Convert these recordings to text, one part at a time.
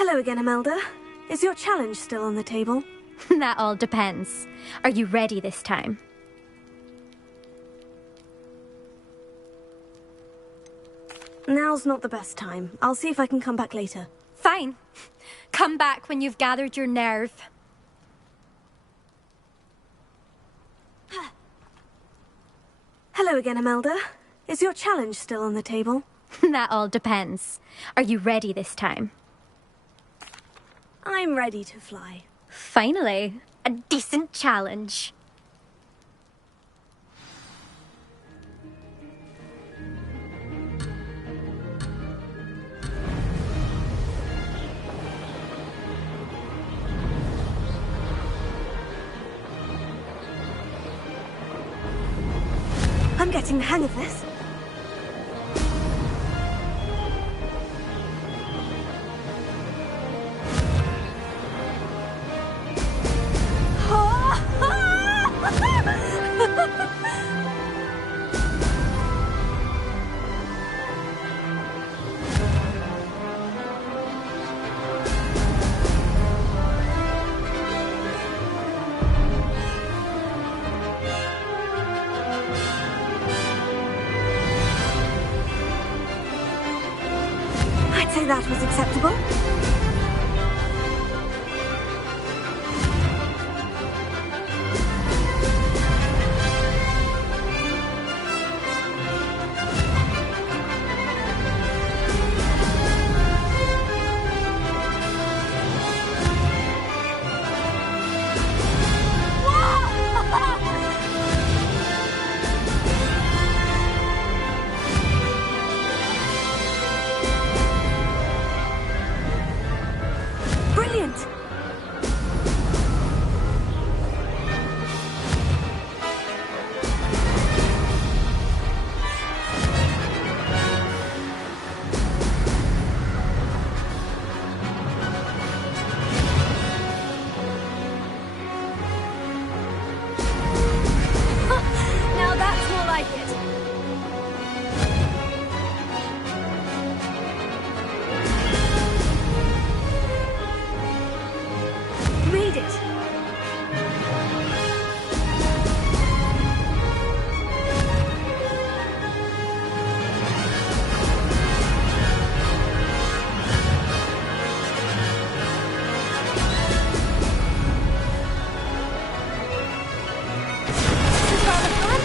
Hello again, Imelda. Is your challenge still on the table? That all depends. Are you ready this time? Now's not the best time. I'll see if I can come back later. Fine. Come back when you've gathered your nerve. Hello again, Imelda. Is your challenge still on the table? That all depends. Are you ready this time? I'm ready to fly. Finally, a decent challenge. I'm getting the hang of this. I'd say that was acceptable. Brilliant! Now that's more like it. Read it. This is rather fun.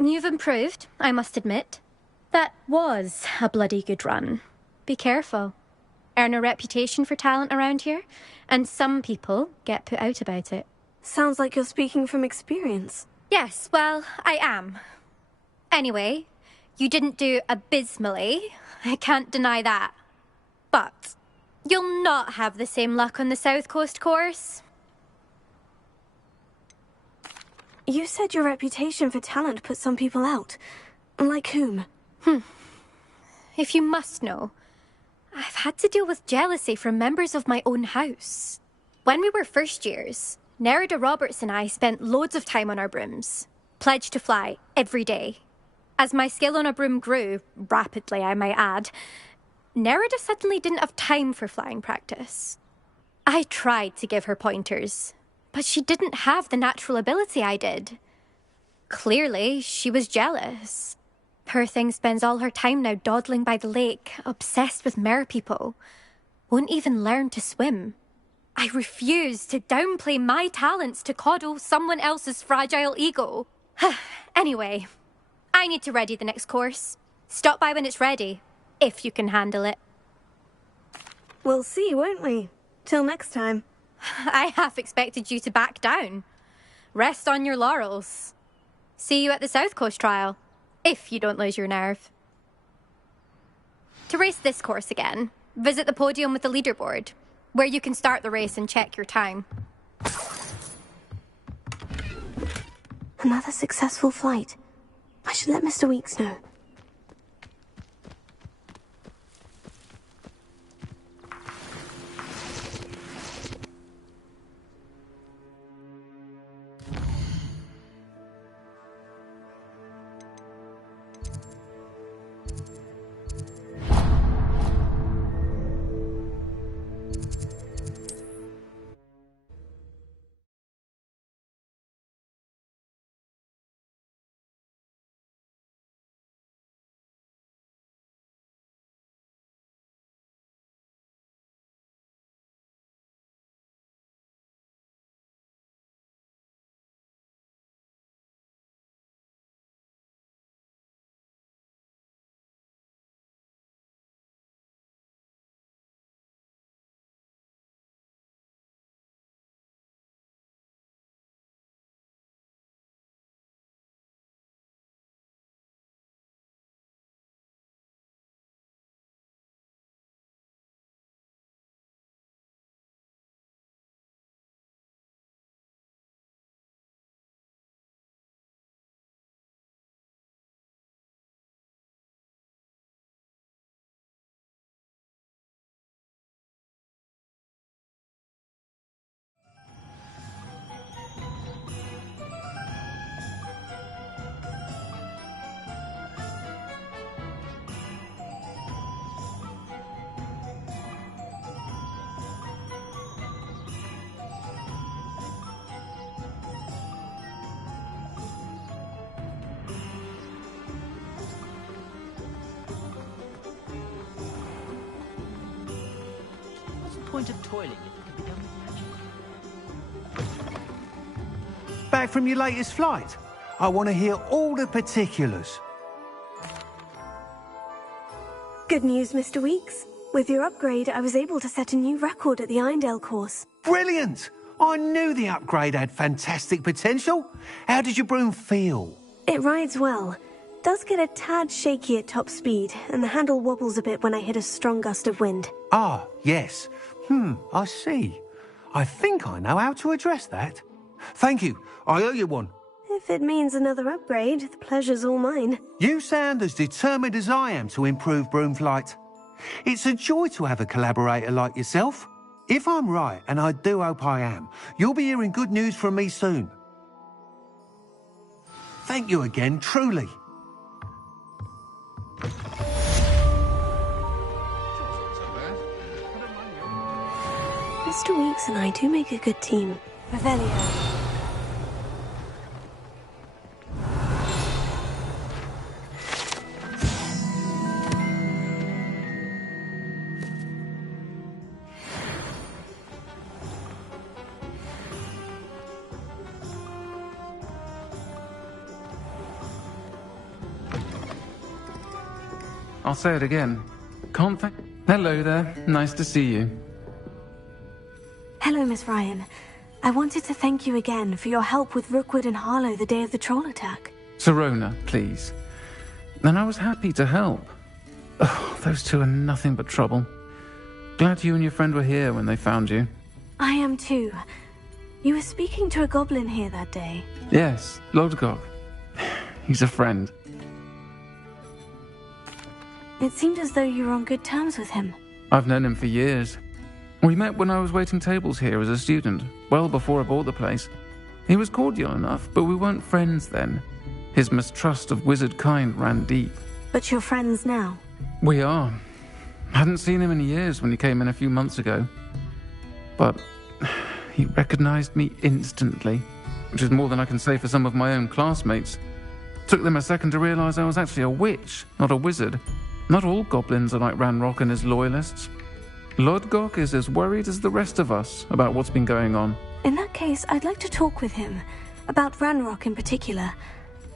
You've improved, I must admit. That was a bloody good run. Be careful. Earn a reputation for talent around here, and some people get put out about it. Sounds like you're speaking from experience. Yes, well, I am. Anyway, you didn't do abysmally. I can't deny that. But you'll not have the same luck on the South Coast course. You said your reputation for talent put some people out. Like whom? If you must know, I've had to deal with jealousy from members of my own house. When we were first years, Nerida Roberts and I spent loads of time on our brooms, pledged to fly every day. As my skill on a broom grew, rapidly I might add, Nerida suddenly didn't have time for flying practice. I tried to give her pointers, but she didn't have the natural ability I did. Clearly, she was jealous. Poor thing spends all her time now dawdling by the lake, obsessed with merpeople. Won't even learn to swim. I refuse to downplay my talents to coddle someone else's fragile ego. Anyway, I need to ready the next course. Stop by when it's ready, if you can handle it. We'll see, won't we? Till next time. I half expected you to back down. Rest on your laurels. See you at the South Coast trial, if you don't lose your nerve. To race this course again, visit the podium with the leaderboard. where you can start the race and check your time. Another successful flight. I should let Mr. Weeks know. Point of toiling if it can be done with magic. Back from your latest flight? I want to hear all the particulars. Good news, Mr. Weeks. With your upgrade, I was able to set a new record at the Irondale course. Brilliant! I knew the upgrade had fantastic potential. How did your broom feel? It rides well. Does get a tad shaky at top speed, and the handle wobbles a bit when I hit a strong gust of wind. Ah, yes. I see. I think I know how to address that. Thank you. I owe you one. If it means another upgrade, the pleasure's all mine. You sound as determined as I am to improve broom flight. It's a joy to have a collaborator like yourself. If I'm right, and I do hope I am, you'll be hearing good news from me soon. Thank you again, truly. Mr. Weeks and I do make a good team. Revelio. I'll say it again. Can't thank... Hello there. Nice to see you. Hello, Miss Ryan. I wanted to thank you again for your help with Rookwood and Harlow the day of the troll attack. Serona, please. And I was happy to help. Oh, those two are nothing but trouble. Glad you and your friend were here when they found you. I am too. You were speaking to a goblin here that day. Yes, Lodgok. He's a friend. It seemed as though you were on good terms with him. I've known him for years. We met when I was waiting tables here as a student, well before I bought the place. He was cordial enough, but we weren't friends then. His mistrust of wizard kind ran deep. But you're friends now? We are. Hadn't seen him in years when he came in a few months ago. But he recognized me instantly, which is more than I can say for some of my own classmates. Took them a second to realize I was actually a witch, not a wizard. Not all goblins are like Ranrock and his loyalists. Lodgok is as worried as the rest of us about what's been going on. In that case, I'd like to talk with him. About Ranrock in particular.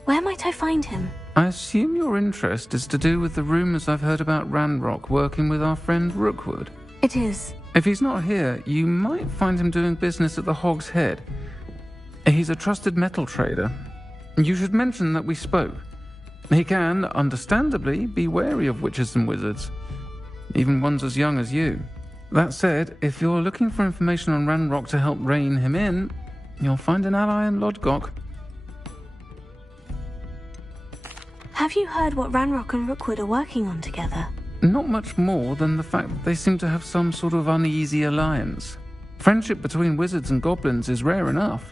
Where might I find him? I assume your interest is to do with the rumors I've heard about Ranrock working with our friend Rookwood. It is. If he's not here, you might find him doing business at the Hog's Head. He's a trusted metal trader. You should mention that we spoke. He can, understandably, be wary of witches and wizards. Even ones as young as you. That said, if you're looking for information on Ranrock to help rein him in, you'll find an ally in Lodgok. Have you heard what Ranrock and Rookwood are working on together? Not much more than the fact that they seem to have some sort of uneasy alliance. Friendship between wizards and goblins is rare enough,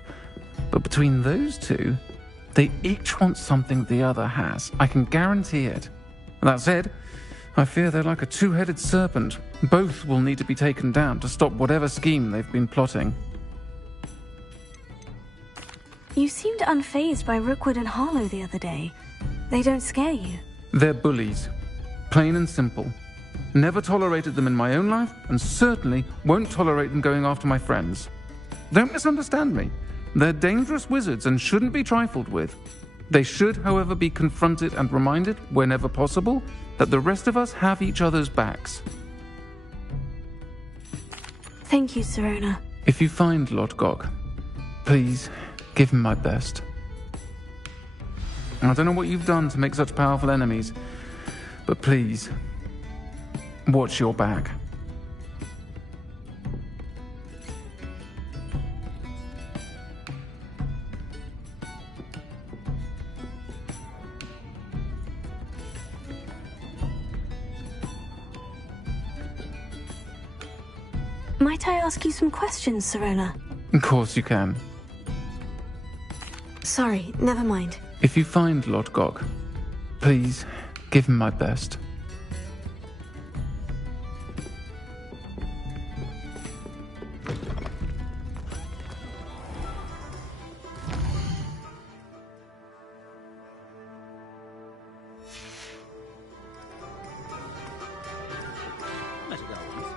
but between those two, they each want something the other has. I can guarantee it. That said, I fear they're like a two-headed serpent. Both will need to be taken down to stop whatever scheme they've been plotting. You seemed unfazed by Rookwood and Harlow the other day. They don't scare you. They're bullies. Plain and simple. Never tolerated them in my own life, and certainly won't tolerate them going after my friends. Don't misunderstand me. They're dangerous wizards and shouldn't be trifled with. They should, however, be confronted and reminded, whenever possible, that the rest of us have each other's backs. Thank you, Sirona. If you find Lodgok, please give him my best. I don't know what you've done to make such powerful enemies, but please, watch your back. Might I ask you some questions, Sirona? Of course you can. Sorry, never mind. If you find Lodgok, please give him my best. Let it go once.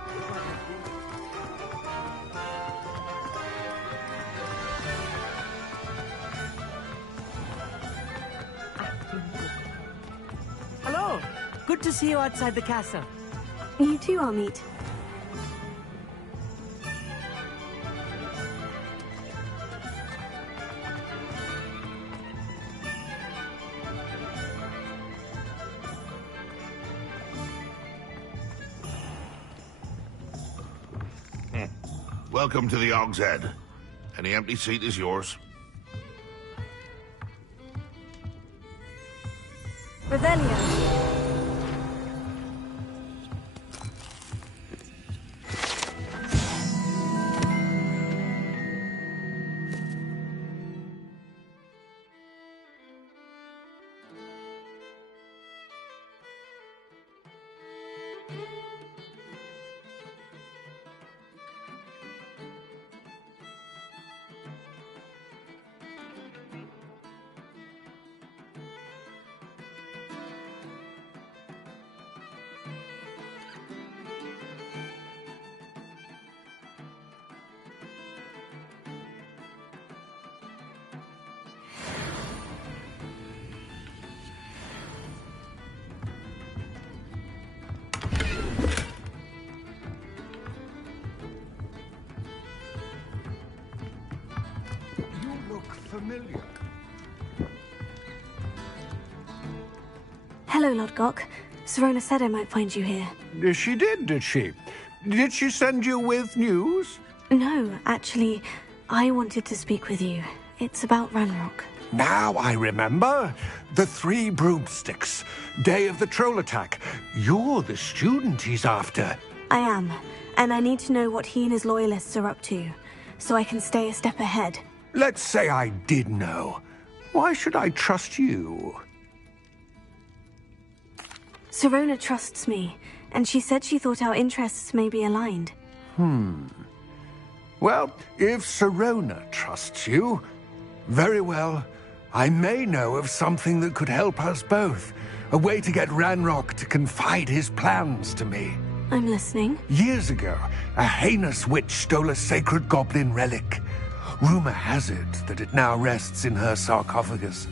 Hello! Good to see you outside the castle. You too, Amit. Welcome to the Og's Head. Any empty seat is yours. Revelio. You look familiar. Hello, Lodgok. Sirona said I might find you here. She did she? Did she send you with news? No, actually, I wanted to speak with you. It's about Ranrock. Now I remember. The 3 broomsticks. Day of the troll attack. You're the student he's after. I am, and I need to know what he and his loyalists are up to, so I can stay a step ahead. Let's say I did know. Why should I trust you? Sirona trusts me, and she said she thought our interests may be aligned. Well, if Sirona trusts you, very well. I may know of something that could help us both. A way to get Ranrock to confide his plans to me. I'm listening. Years ago, a heinous witch stole a sacred goblin relic. Rumor has it that it now rests in her sarcophagus,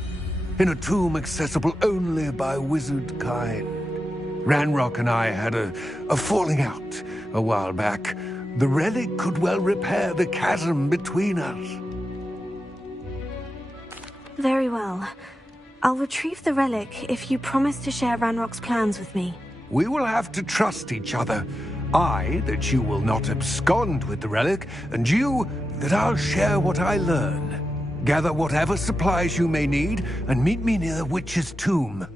in a tomb accessible only by wizard kind. Ranrock and I had a falling out a while back. The relic could well repair the chasm between us. Very well. I'll retrieve the relic if you promise to share Ranrock's plans with me. We will have to trust each other. I, that you will not abscond with the relic, and you, that I'll share what I learn. Gather whatever supplies you may need, and meet me near the witch's tomb.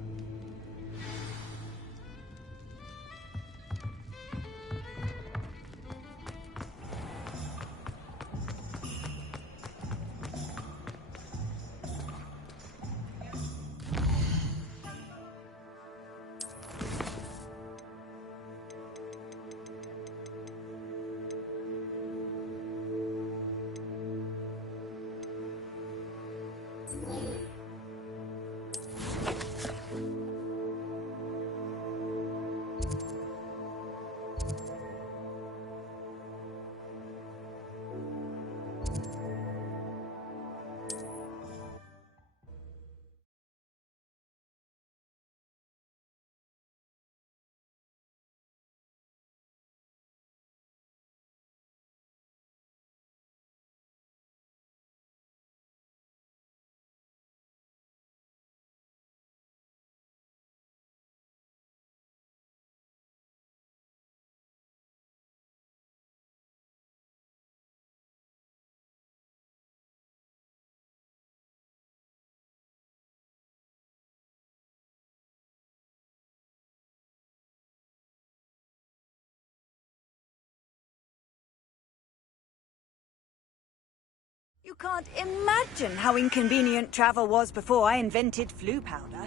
You can't imagine how inconvenient travel was before I invented flu powder.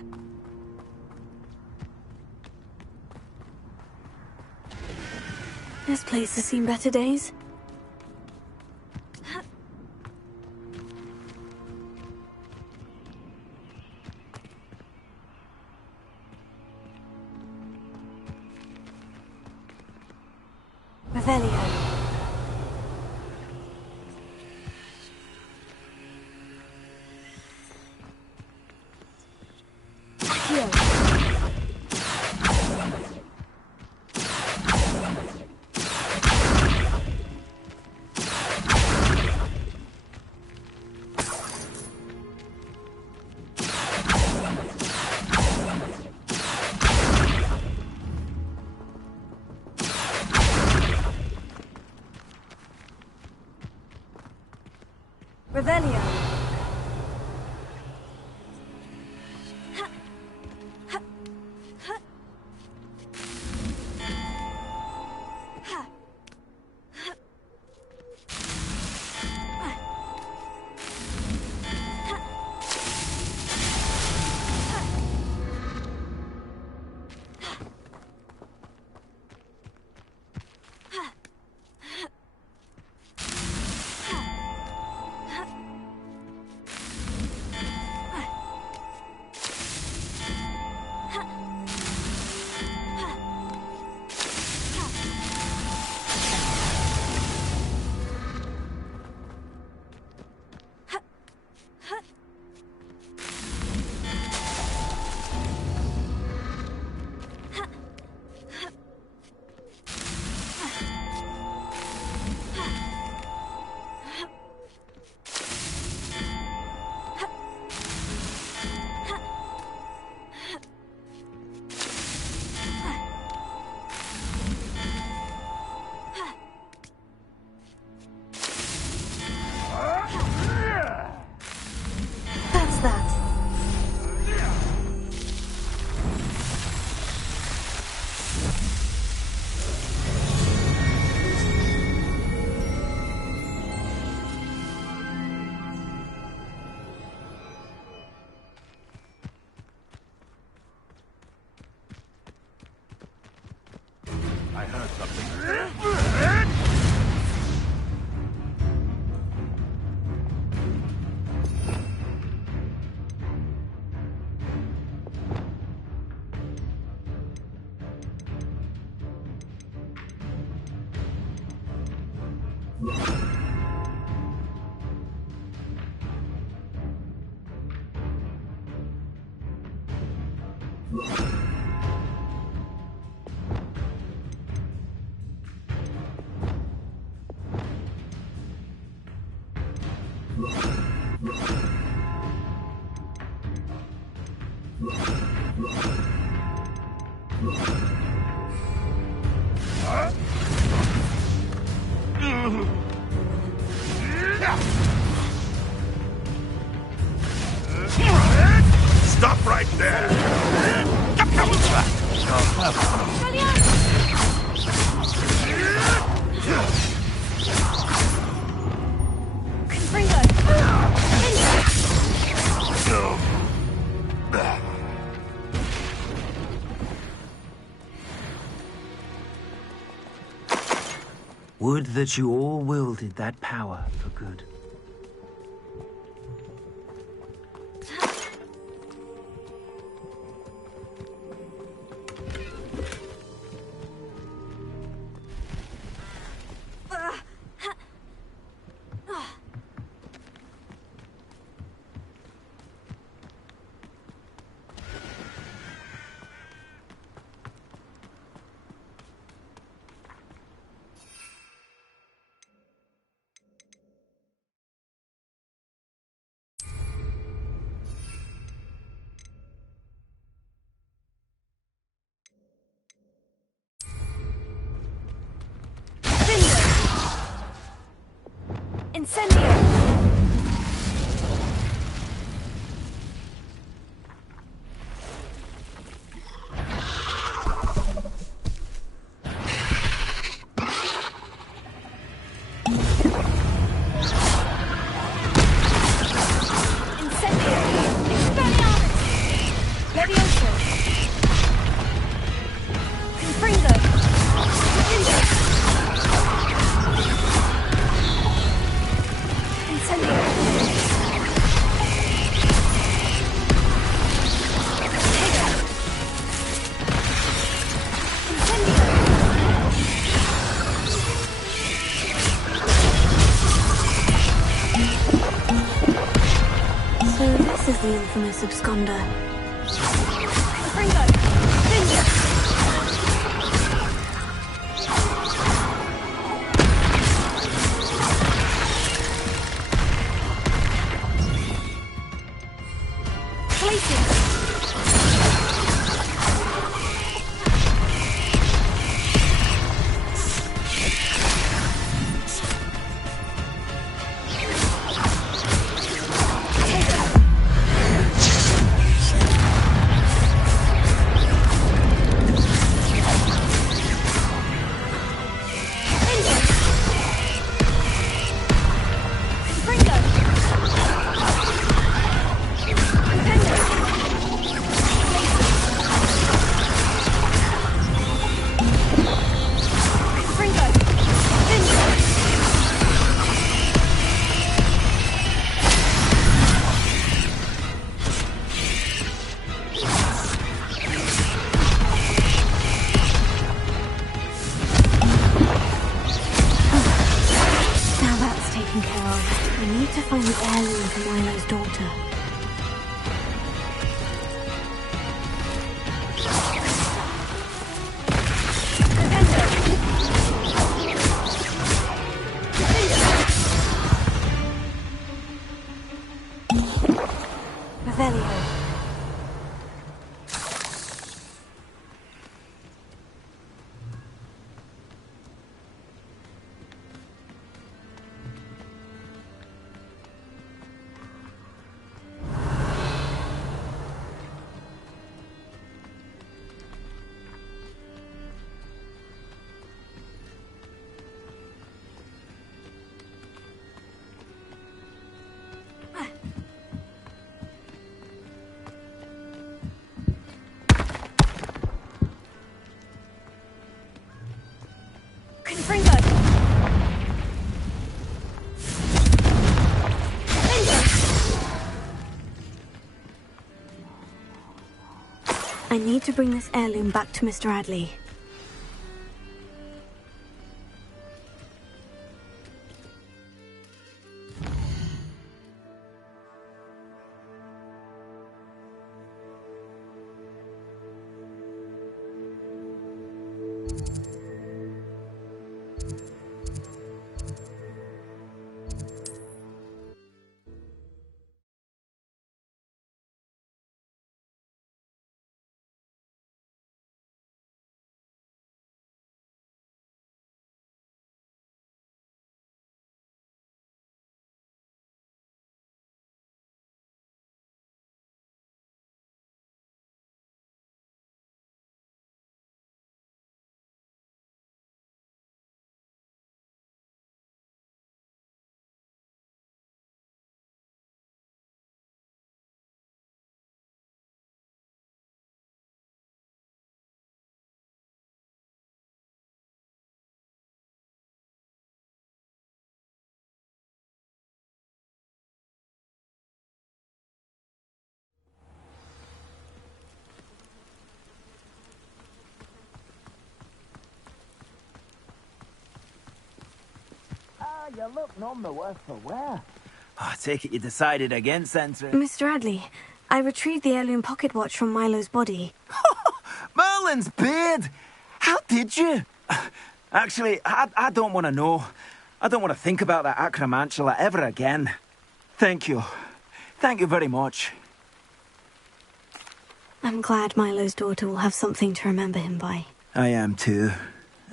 This place has seen better days. Revelio. Revelio. I heard something. Huh? Stop right there! Would that you all wielded that power for good. Incendio! This is the infamous absconder. I need to bring this heirloom back to Mr. Adley. you look none the worse for wear. I take it you decided against entering. Mr. Radley, I retrieved the heirloom pocket watch from Milo's body. Merlin's beard! How did you? Actually, I don't want to know. I don't want to think about that acromantula ever again. Thank you. Thank you very much. I'm glad Milo's daughter will have something to remember him by. I am too.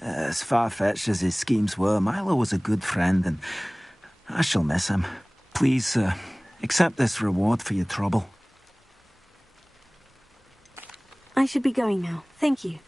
As far-fetched as his schemes were, Milo was a good friend, and I shall miss him. Please, accept this reward for your trouble. I should be going now. Thank you.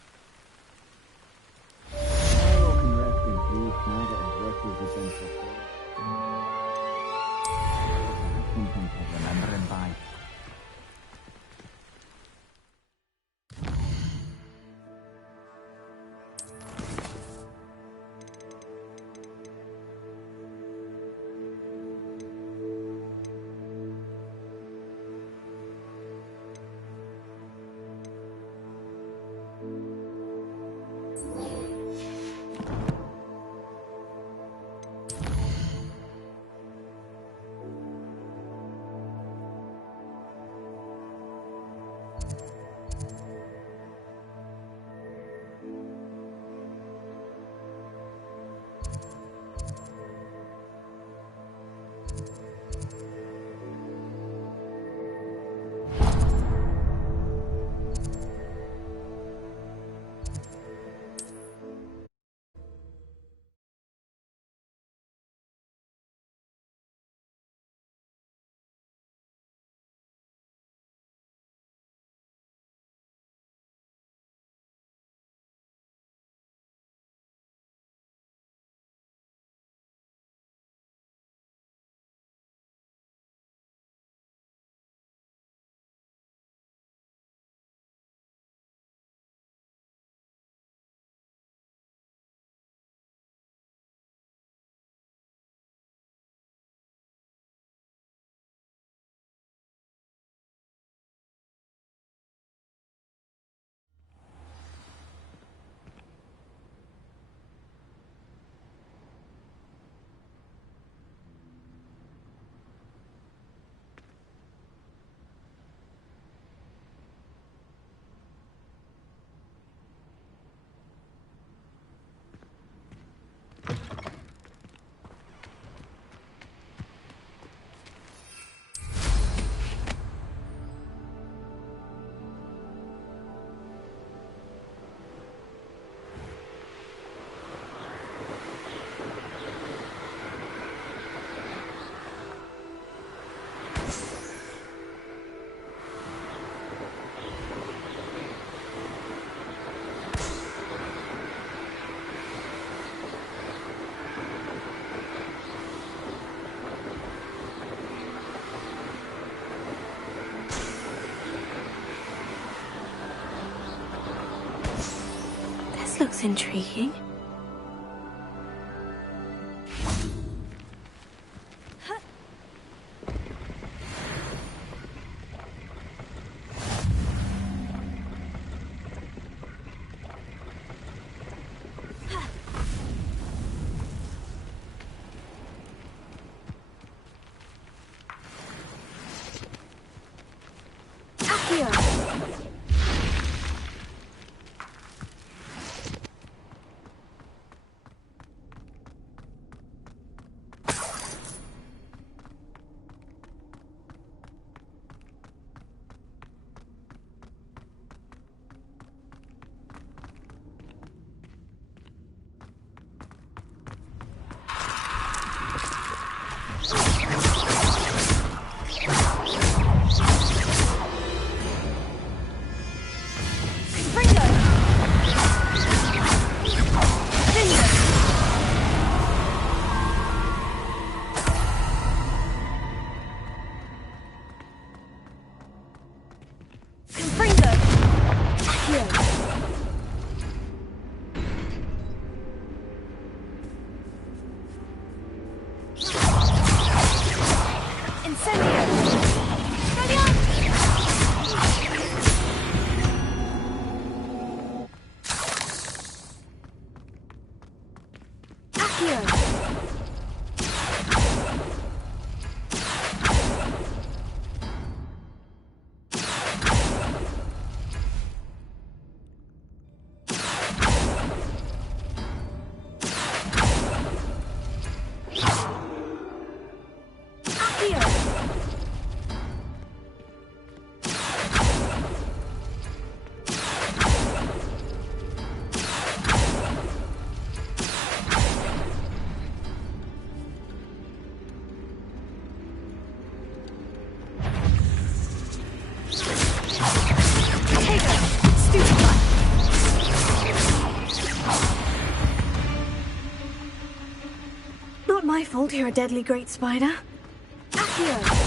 Looks intriguing. Not my fault you're a deadly great spider. Accio!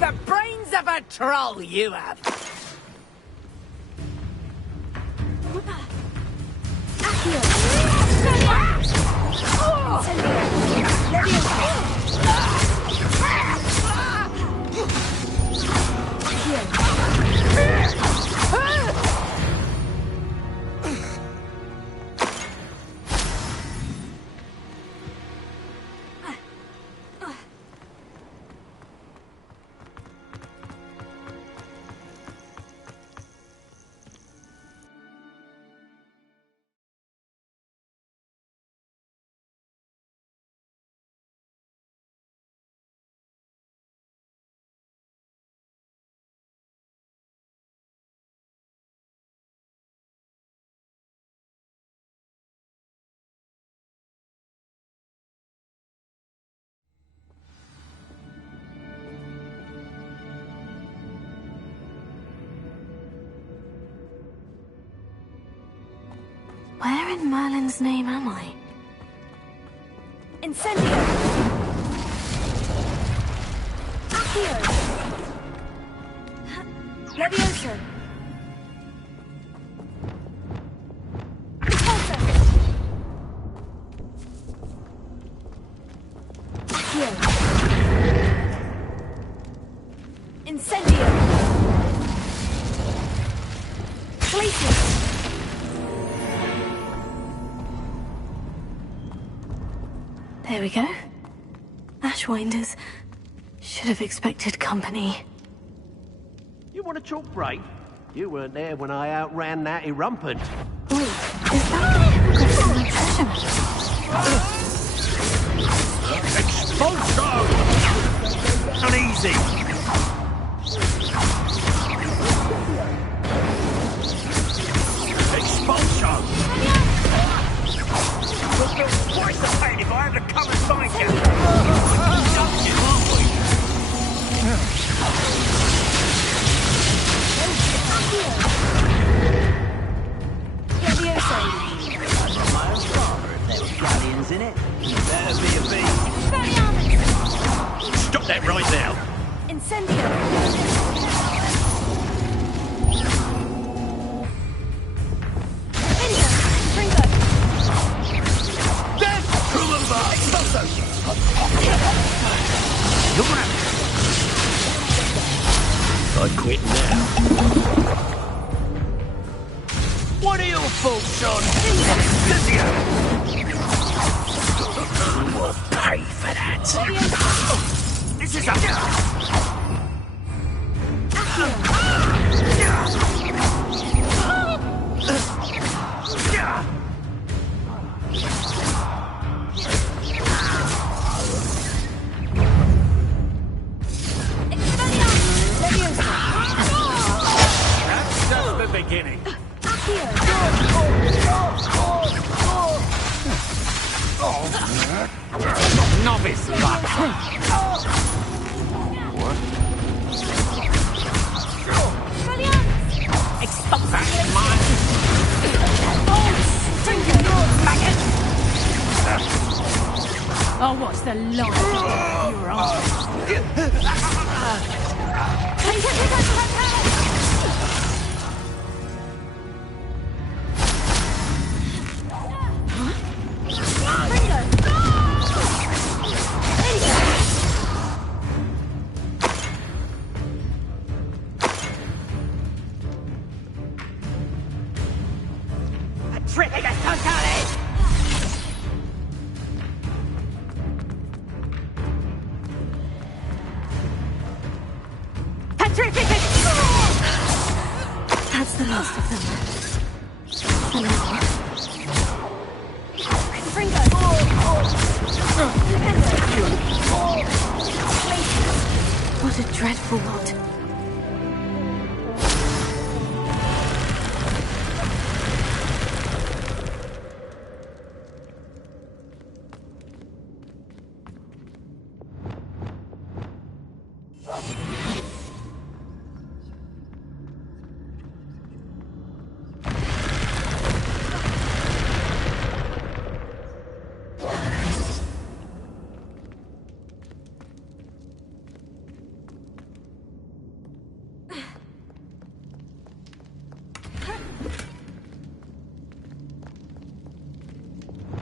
The brains of a troll, you have! Where in Merlin's name am I? Incendio! Accio! Levioso! Repulsor! Accio! Incendio! Glacius! There we go. Ashwinders. Should have expected company. You want to talk brave? You weren't there when I outran Natty Rumpant. Wait, is that the hippogriff on the treasure map? Expulso! Uneasy! Expulso! Twice the pain if I ever come and find you! My own father, if there were guardians in it. Better be a bee. Stop that right now! Incendio! I quit now. What are your faults, son? You will pay for that. This is a... That's just the beginning. Novice luck. Oh, what's the line? Your That's the last of them. For now. What a dreadful lot.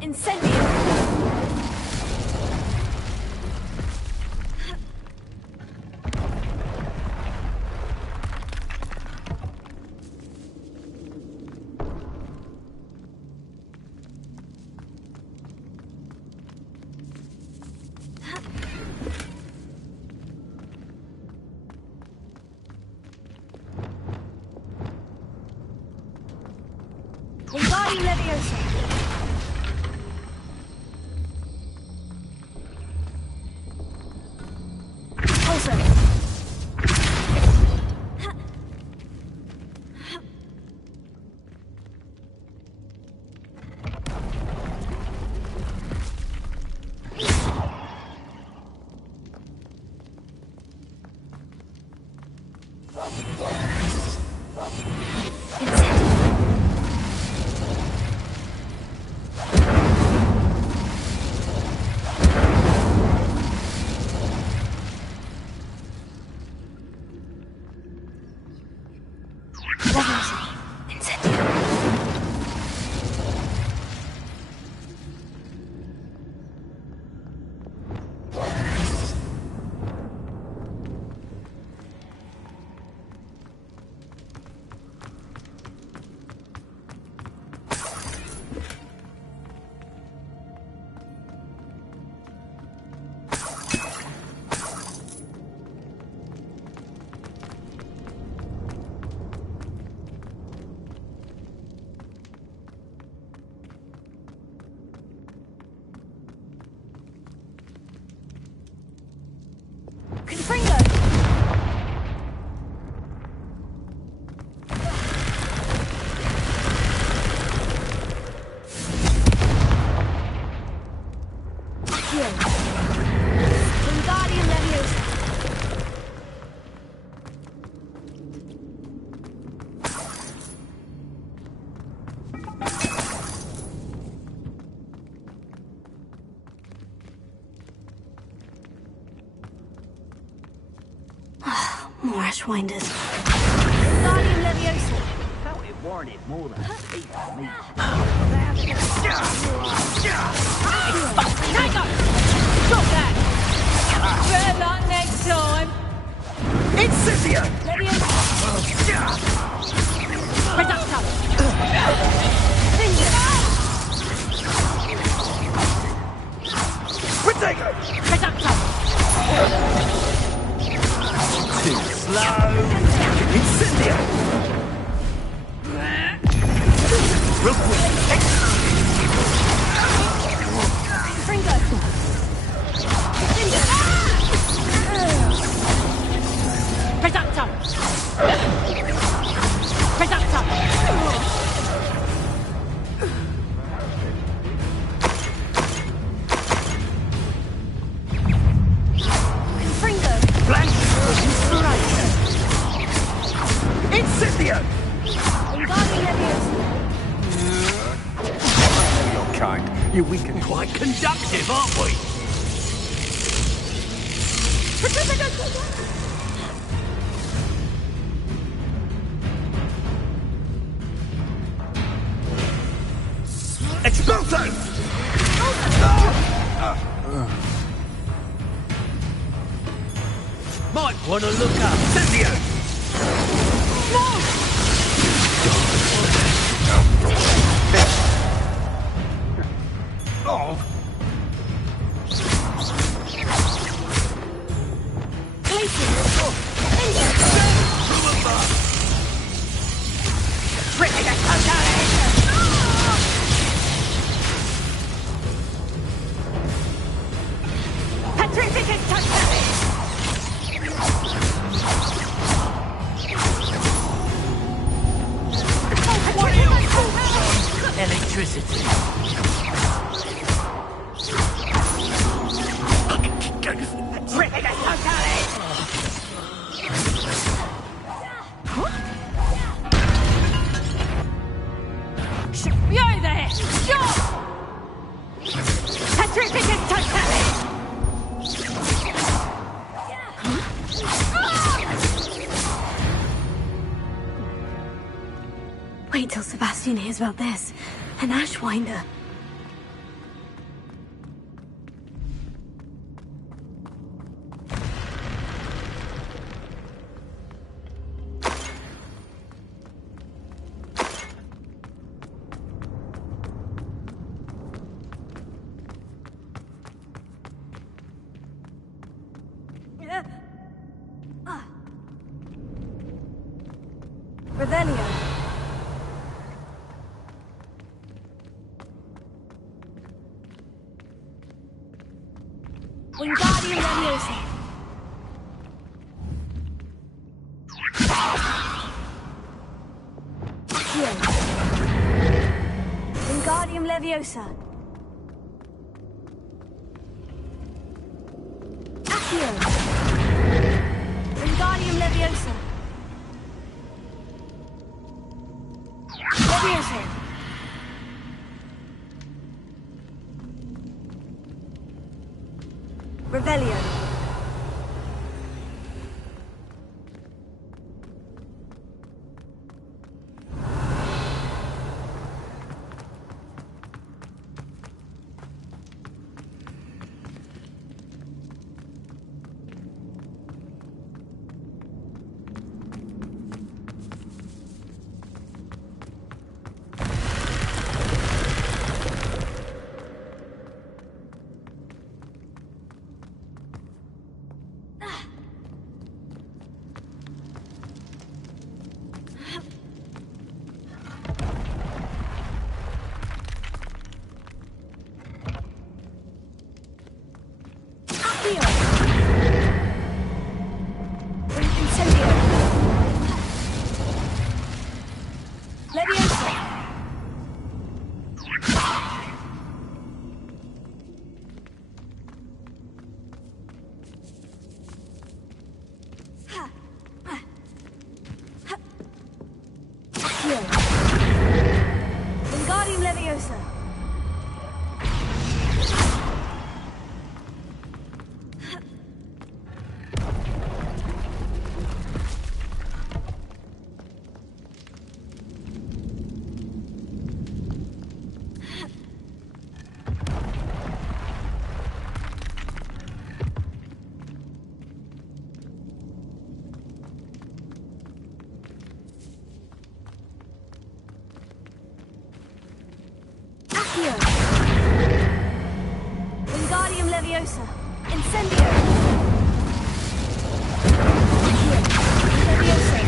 Incendio! Wingardium Leviosa! More Ashwinders. Wingardium Leviosa! How it warranted more than a piece of meat. Tiger! Stop that! Better luck next time! Incendio! Leviosa! Reducto! Protego! Reducto! Too slow! Incendio! Real quick! Fringo! Reducto! Reducto! Blank! Inspiration! Incendio! Wingardium Leviosa! Your kind. You're weak and quite conductive, aren't we? Expulso! Might want to look up. Incendio! Oh! Electricity. You there! Stop! Petrificus Totalis! Wait till Sebastian hears about this. An Ashwinder. Revelio. Wingardium Leviosa. Accio. Wingardium Leviosa. Accio. Wingardium Leviosa. Leviosa. Revelio. Wingardium Leviosa. Wingardium Leviosa. Incendio. Leviosa.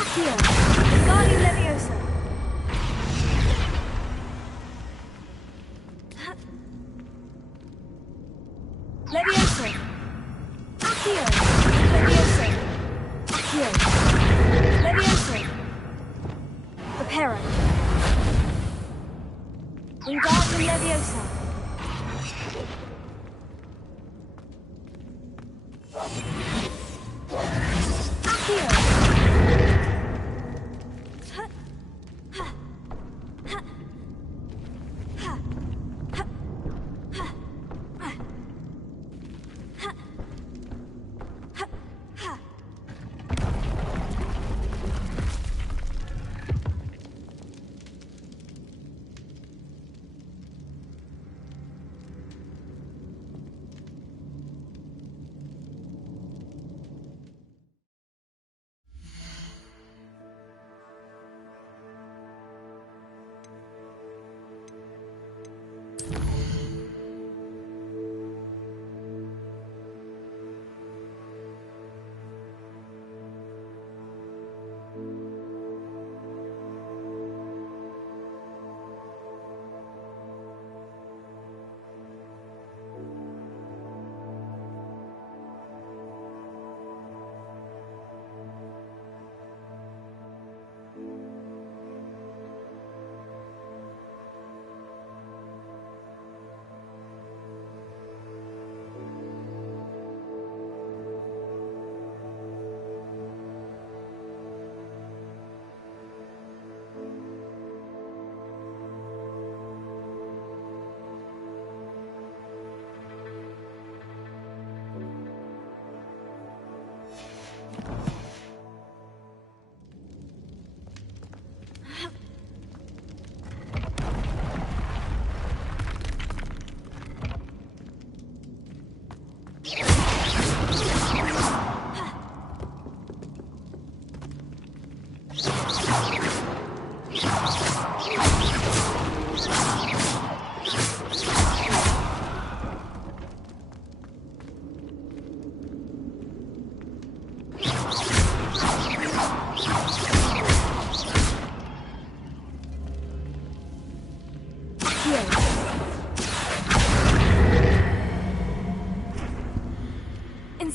Accio. Wingardium Leviosa. Leviosa. Accio. Leviosa. Accio. Leviosa. Preparo. Wingardium Leviosa. Accio.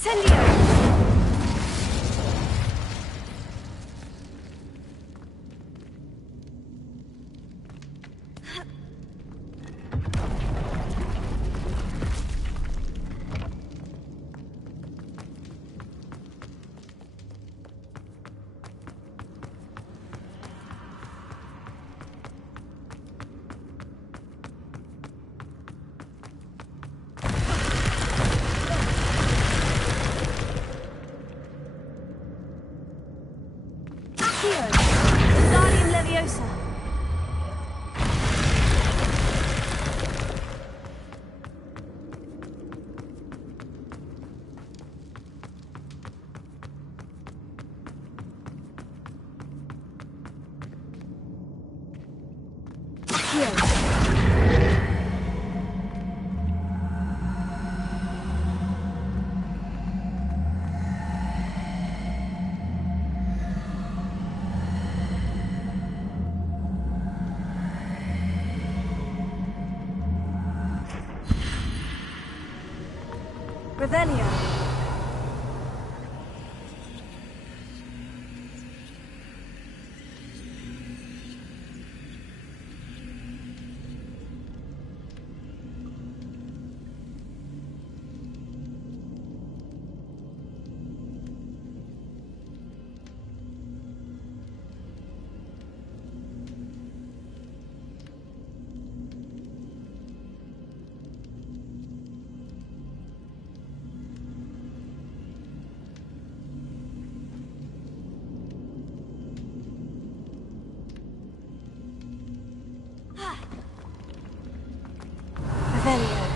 Incendio! Wingardium Leviosa! Revelio. Revelio.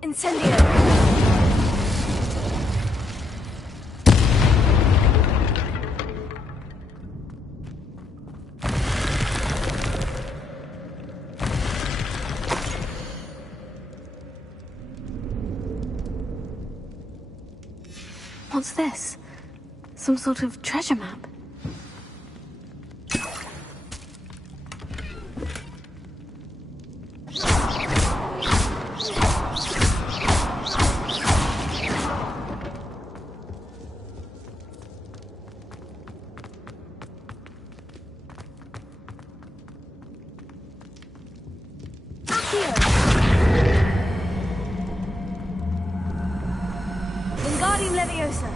Incendio! What's this? Some sort of treasure map? Wingardium Leviosa!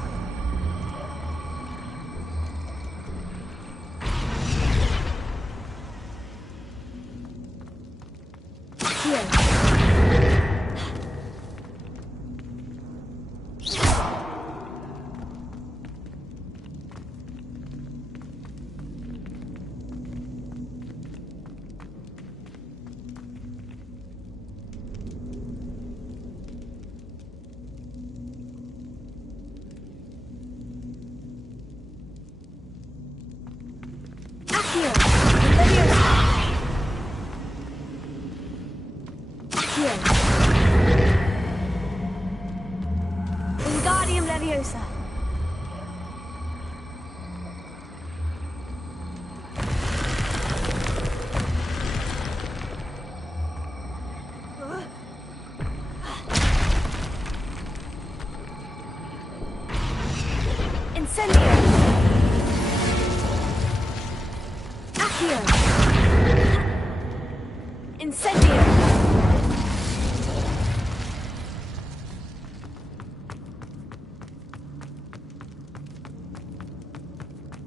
Wingardium Leviosa!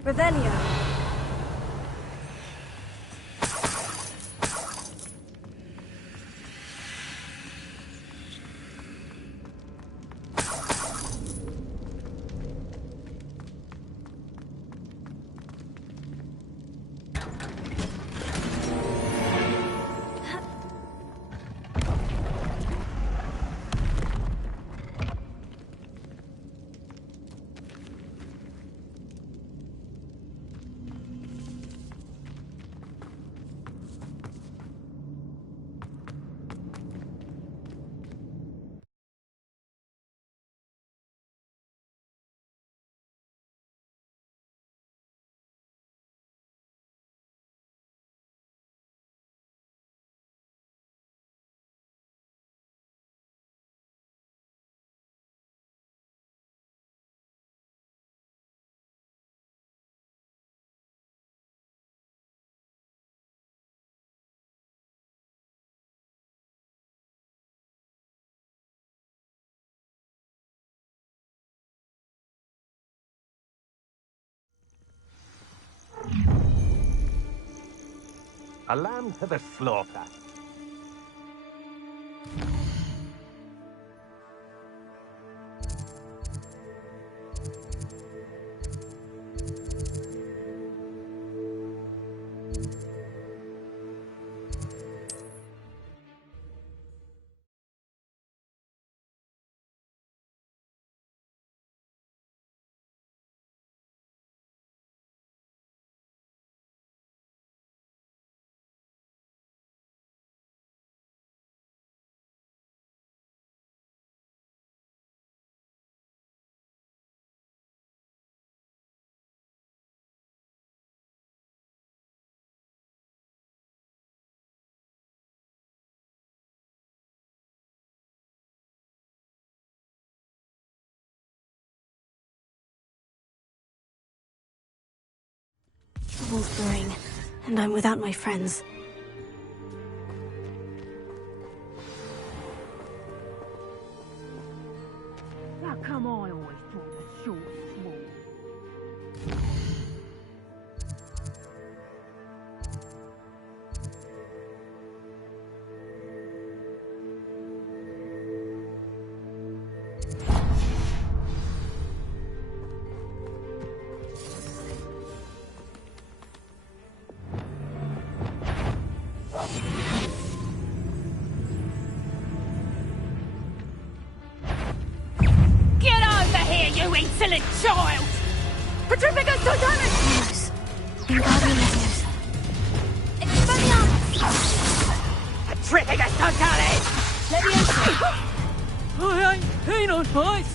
Revelio. A lamb to the slaughter. Trouble's brewing, and I'm without my friends. How come I always draw the shortest wall? Get over here, you insolent child! Petrificus Totalis! Wingardium Leviosa. Petrificus Totalis! Leviosa! I ain't keen on fights!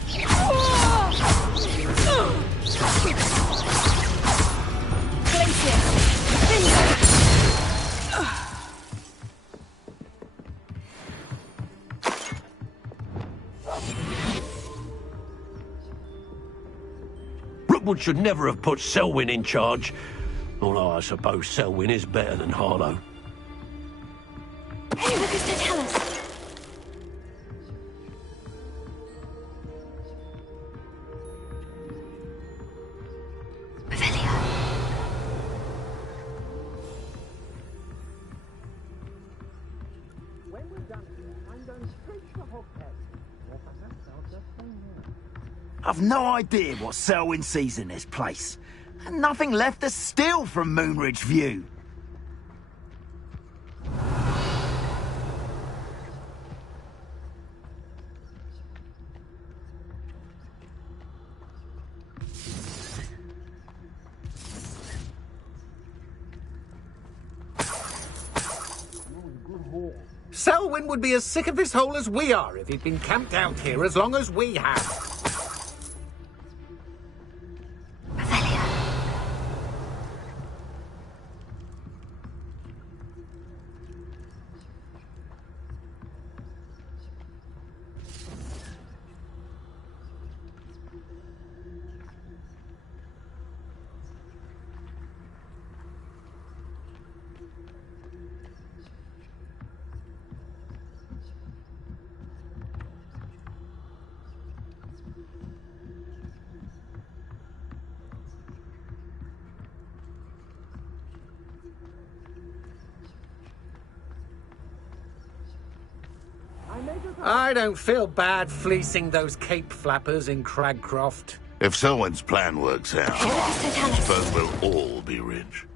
Rookwood should never have put Selwyn in charge. Although I suppose Selwyn is better than Harlow. Hey, Lucas Totalis. Revelio. When we're done here, I'm going straight to Hogwarts. I've no idea what Selwyn sees in this place. And nothing left to steal from Moonridge View. Selwyn would be as sick of this hole as we are if he'd been camped out here as long as we have. I don't feel bad fleecing those cape flappers in Cragcroft. If Selwyn's plan works out, I suppose we'll all be rich.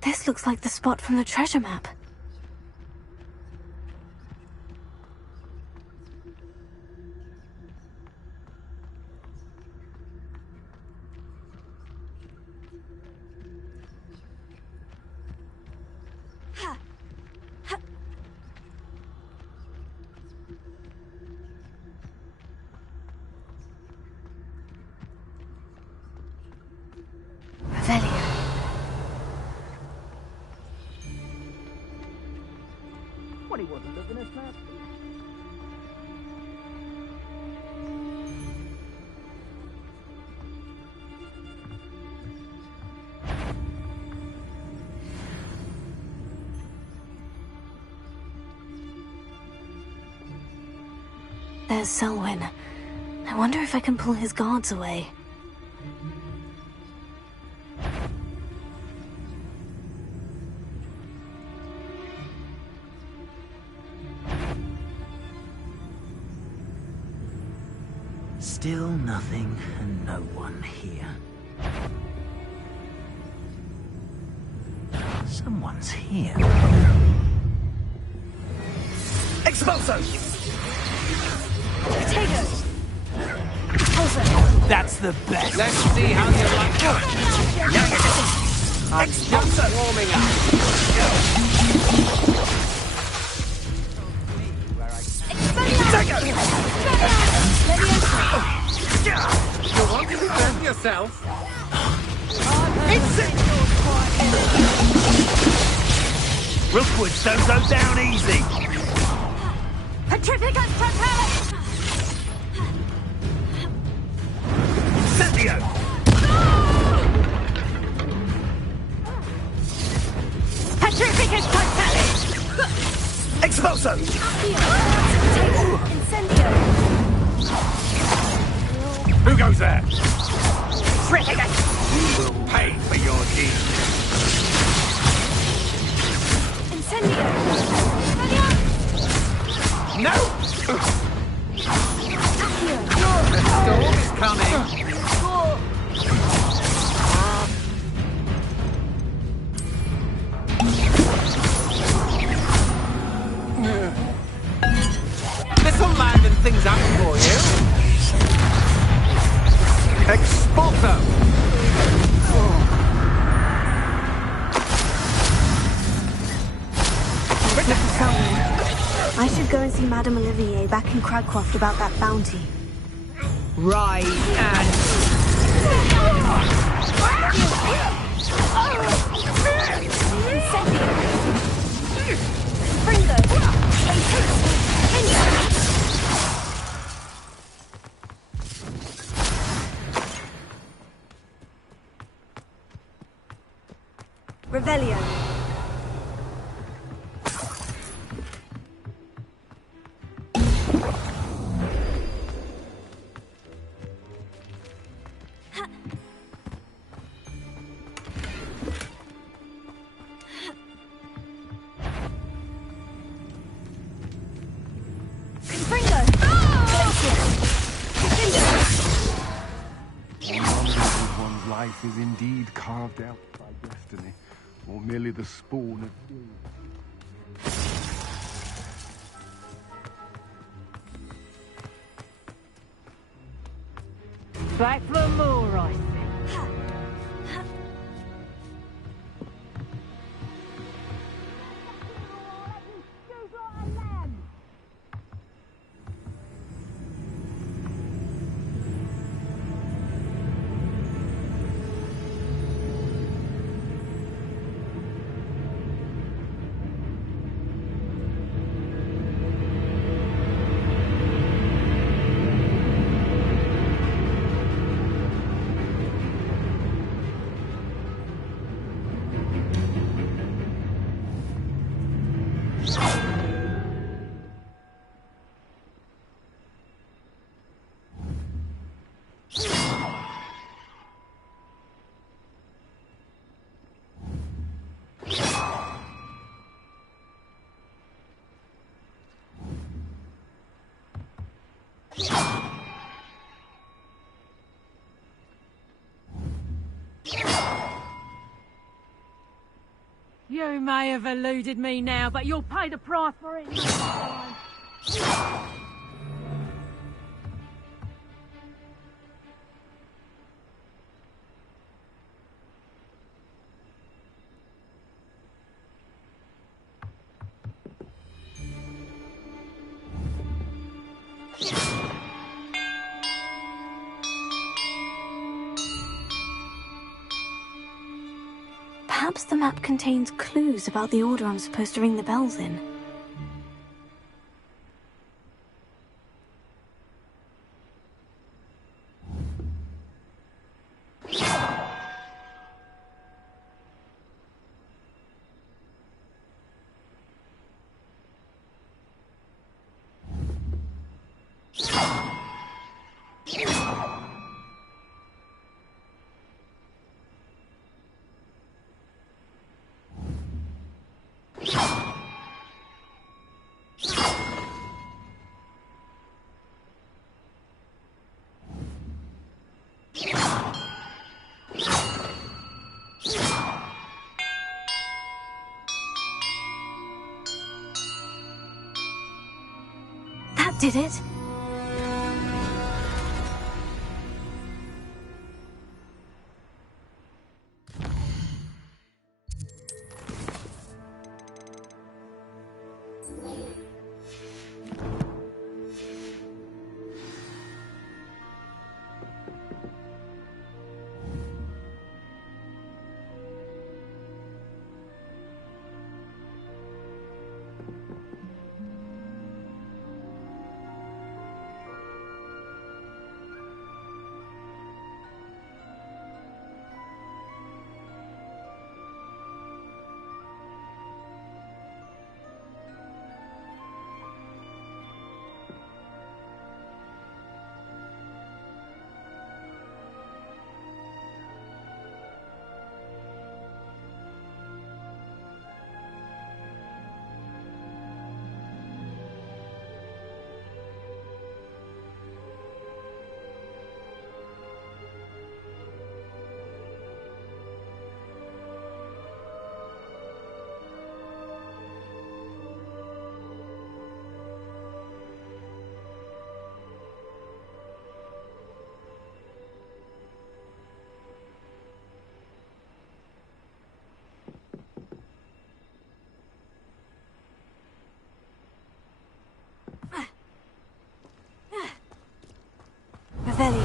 This looks like the spot from the treasure map. What he wasn't looking at that. There's Selwyn. I wonder if I can pull his guards away. Still nothing and no one here. Someone's here. Expulso! Potatoes! That's the best! Let's see how you like it. I'm just warming up. You want to defend yourself? Rookwoods don't go down easy! Petrificus totalis! Incendio! Petrificus totalis! Expulso! Incendio! Who goes there? Petrificus! You will pay for your deeds. Incendio! No! The storm is coming. This'll liven things up for you. Expulso! I should go and see Madame Olivier back in Cragcroft about that bounty. Right, Revelio. One's life is indeed carved out by destiny, or merely the spawn of ill. Back for more, I think. You may have eluded me now, but you'll pay the price for it next time. Perhaps the map contains clues about the order I'm supposed to ring the bells in. That did it. Revelio.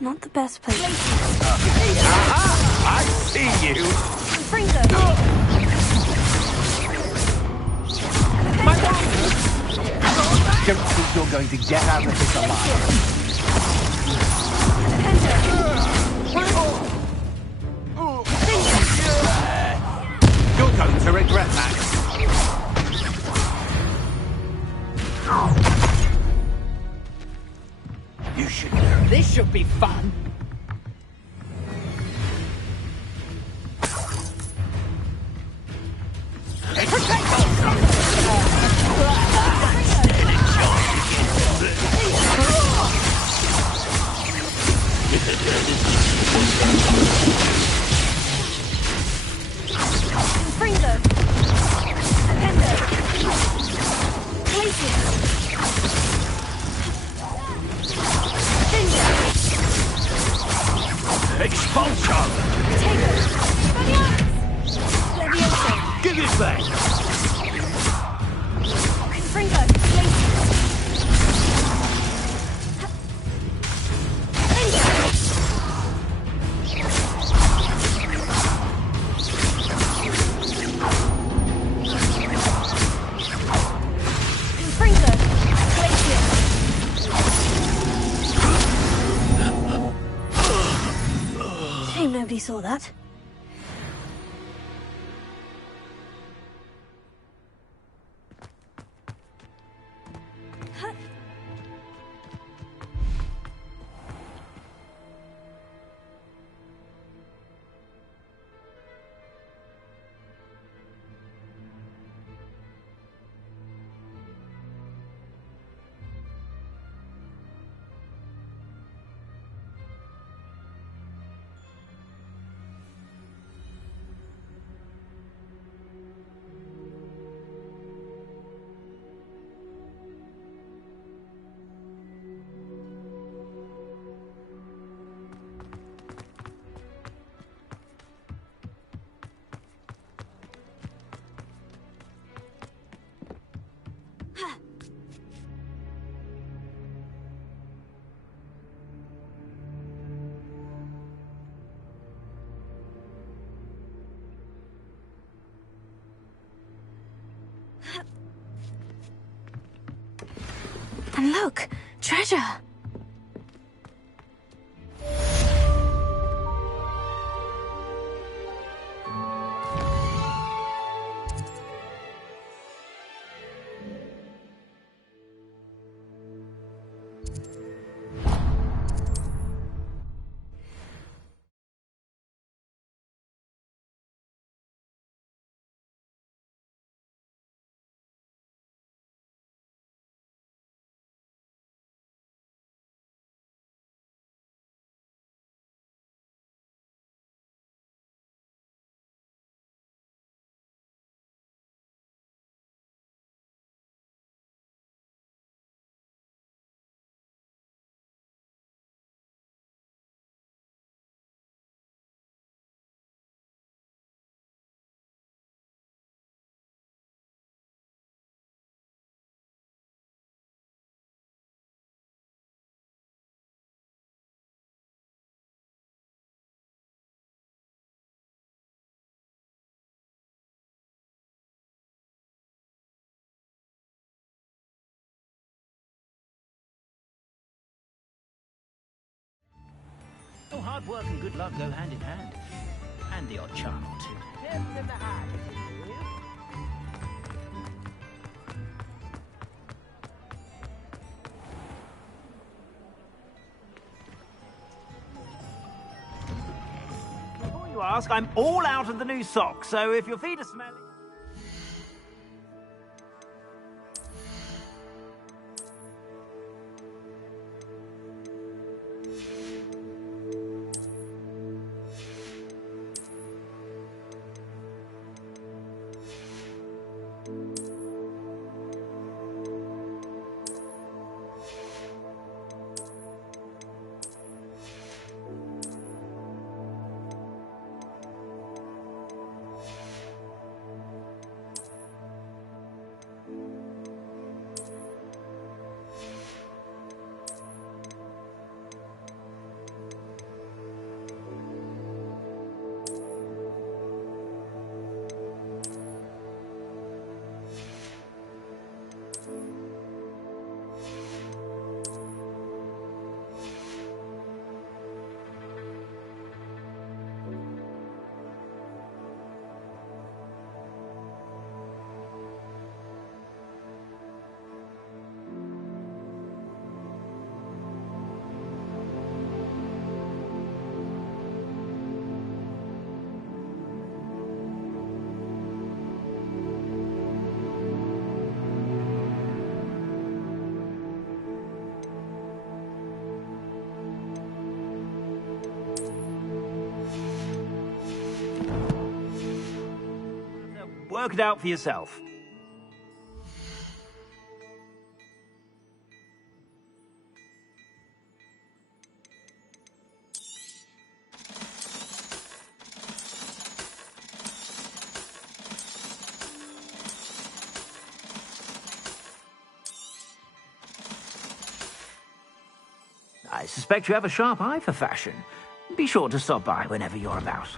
Not the best place. Aha! I see you! Don't think you're going to get out of this alive. You're going to regret that. You should know. This should be fun. Expulsion! Give it back! saw that. And look, treasure! Oh, hard work and good luck go hand in hand. And the odd charm or two. Before you ask, I'm all out of the new socks, so if your feet are smelly... Work it out for yourself. I suspect you have a sharp eye for fashion. Be sure to stop by whenever you're about.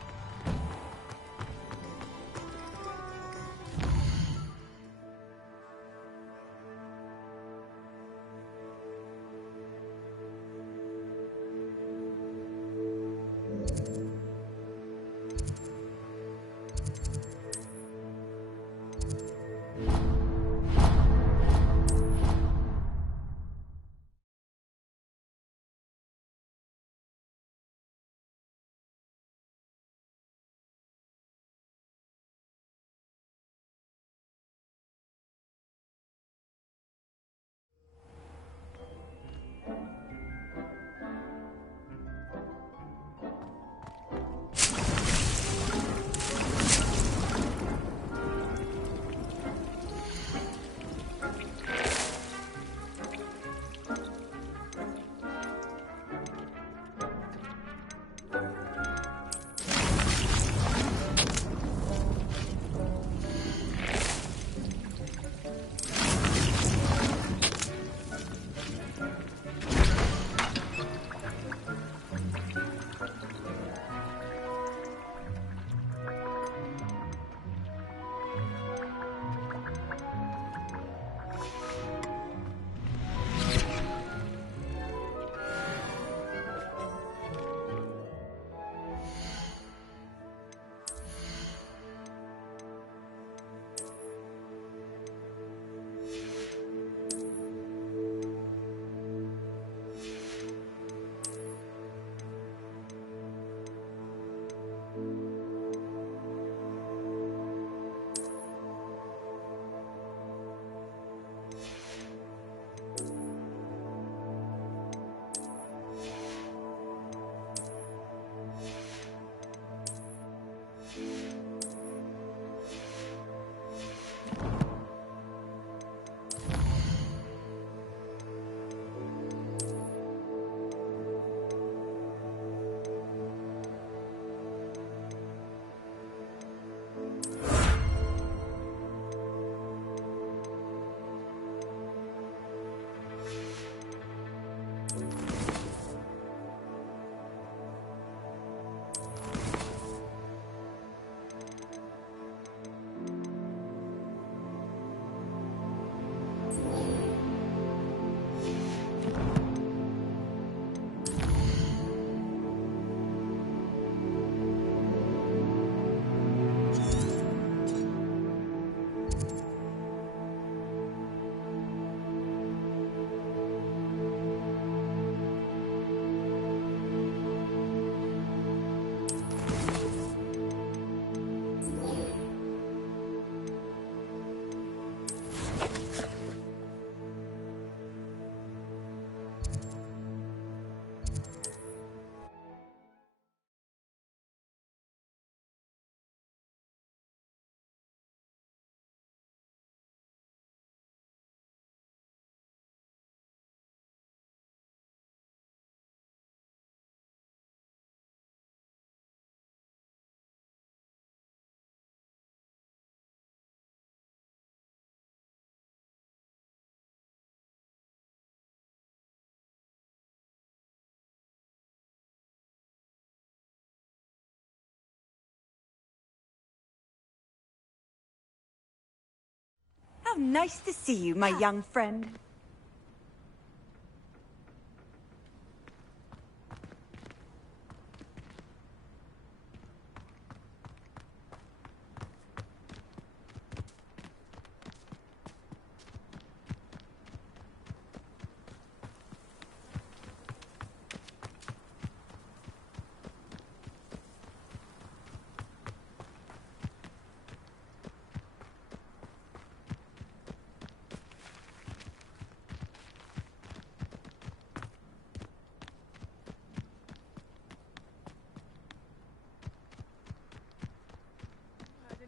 How nice to see you, my young friend.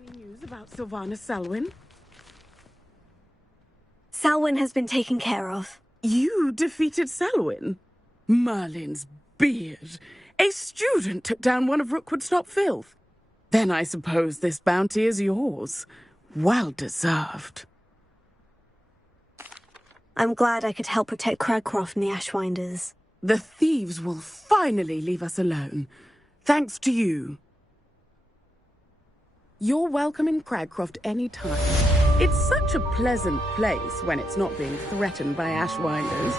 Any news about Sylvana Selwyn? Selwyn has been taken care of. You defeated Selwyn? Merlin's beard. A student took down one of Rookwood's top filth. Then I suppose this bounty is yours. Well deserved. I'm glad I could help protect Cragcroft from the Ashwinders. The thieves will finally leave us alone. Thanks to you. You're welcome in Cragcroft any time. It's such a pleasant place when it's not being threatened by Ashwinders.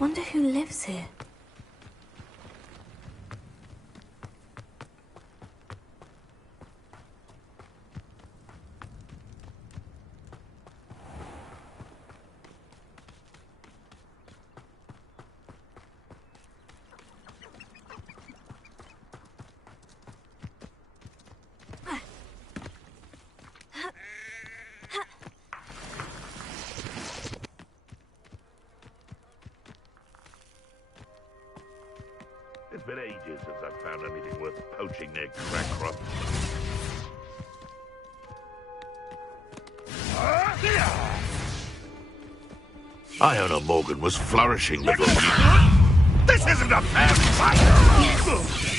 Wonder who lives here. It's been ages since I've found anything worth poaching near Cragcroft. Iona Morgan was flourishing before. This isn't a fair fight!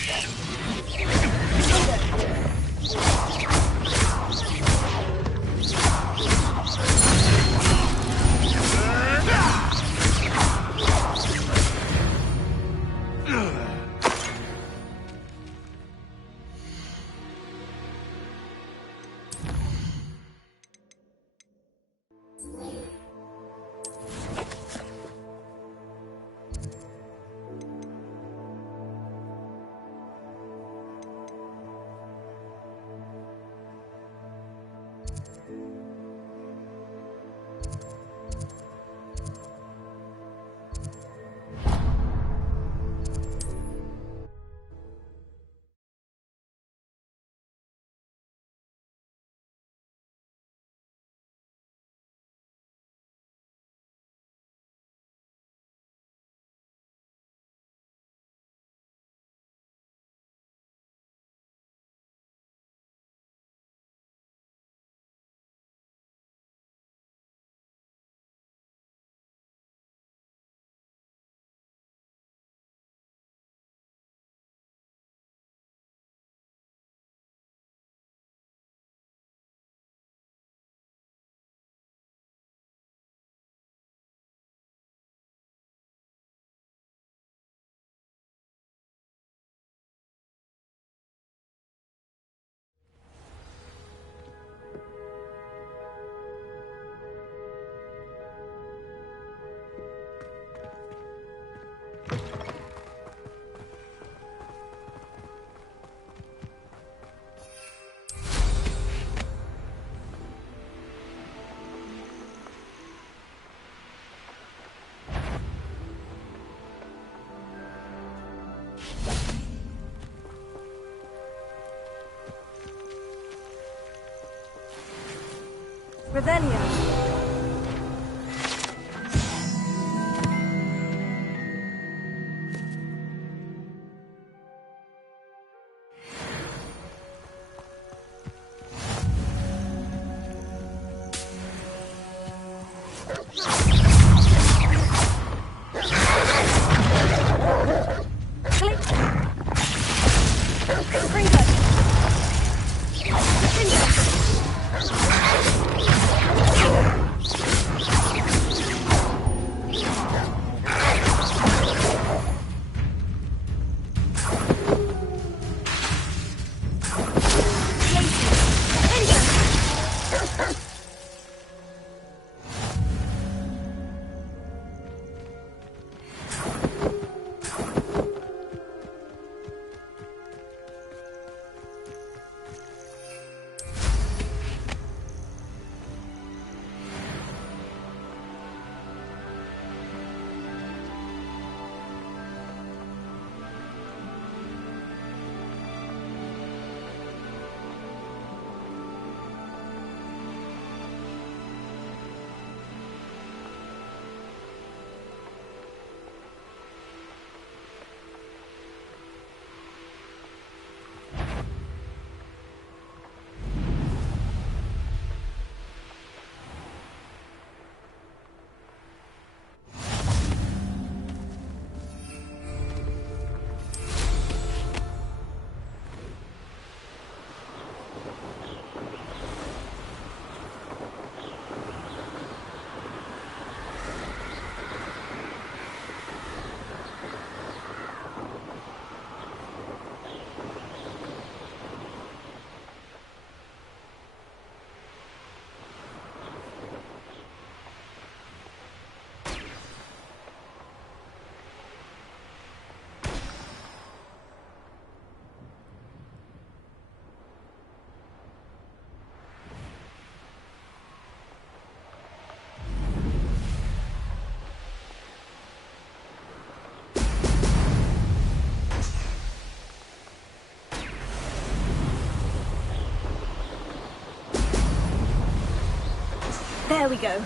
Revelio. There we go.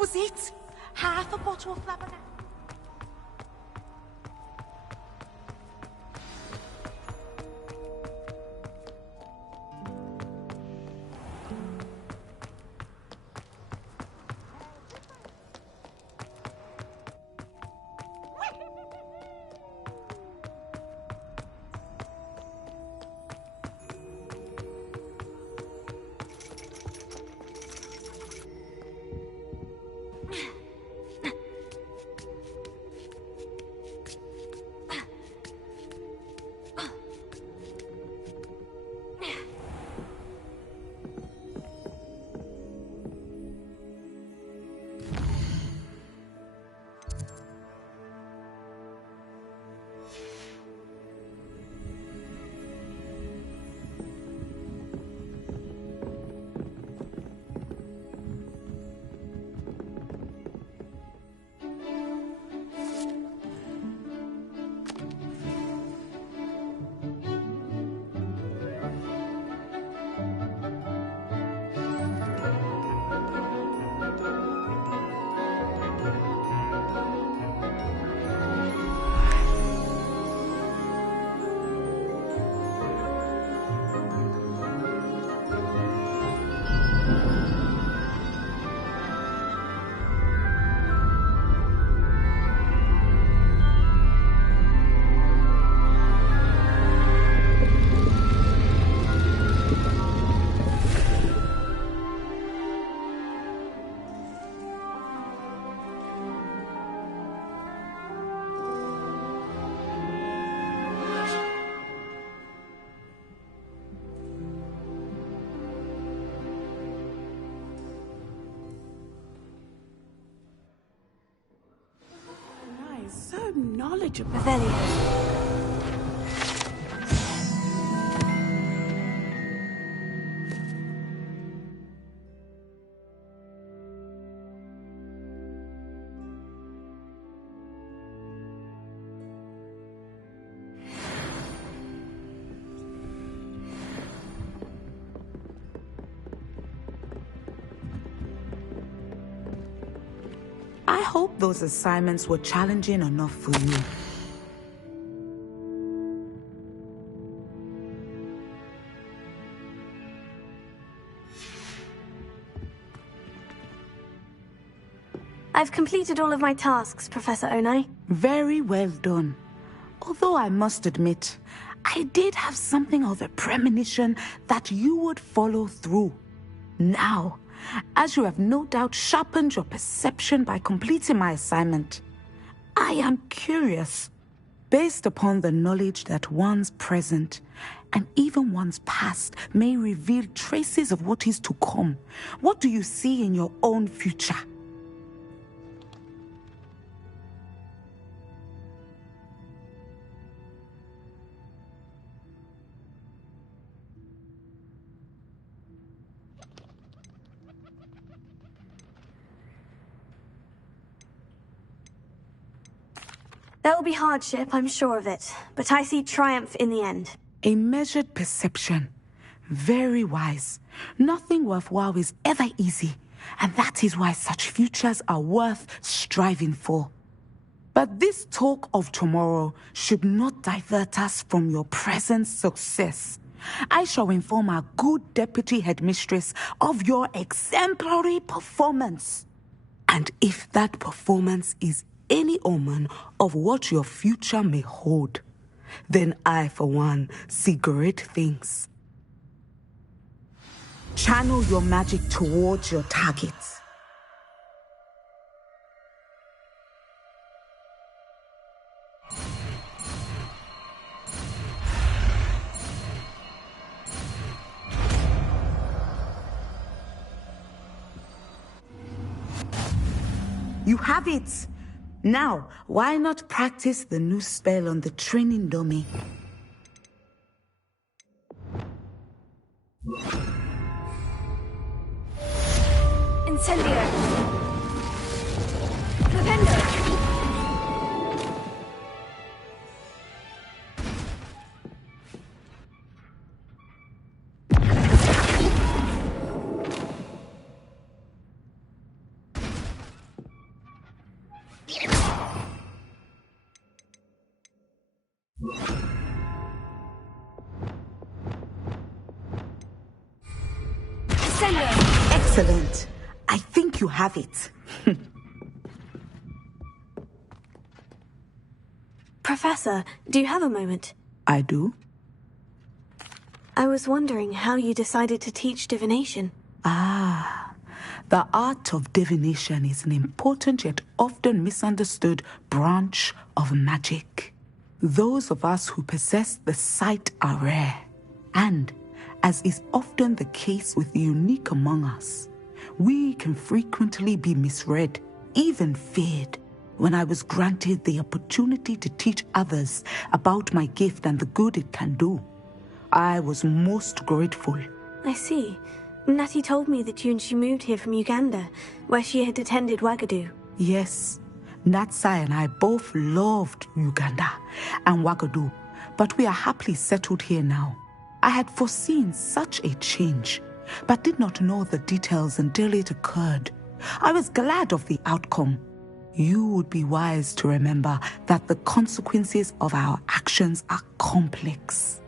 was it. Half a bottle of flabbergasted. So knowledgeable. Revelio. I hope those assignments were challenging enough for you. I've completed all of my tasks, Professor Onai. Very well done. Although I must admit, I did have something of a premonition that you would follow through. Now, as you have no doubt sharpened your perception by completing my assignment, I am curious, based upon the knowledge that one's present and even one's past may reveal traces of what is to come. What do you see in your own future? There will be hardship, I'm sure of it, but I see triumph in the end. A measured perception. Very wise. Nothing worthwhile is ever easy, and that is why such futures are worth striving for. But this talk of tomorrow should not divert us from your present success. I shall inform our good deputy headmistress of your exemplary performance. And if that performance is any omen of what your future may hold, then I, for one, see great things. Channel your magic towards your targets. You have it! Now, why not practice the new spell on the training dummy? Incendio! Flipendo! Excellent. I think you have it. Professor, do you have a moment? I do. I was wondering how you decided to teach divination. The art of divination is an important yet often misunderstood branch of magic. Those of us who possess the sight are rare, and, as is often the case with the unique among us, we can frequently be misread, even feared. When I was granted the opportunity to teach others about my gift and the good it can do, I was most grateful. I see. Natty told me that you and she moved here from Uganda, where she had attended Wagadu. Yes, Natsai and I both loved Uganda and Wagadu, but we are happily settled here now. I had foreseen such a change, but did not know the details until it occurred. I was glad of the outcome. You would be wise to remember that the consequences of our actions are complex.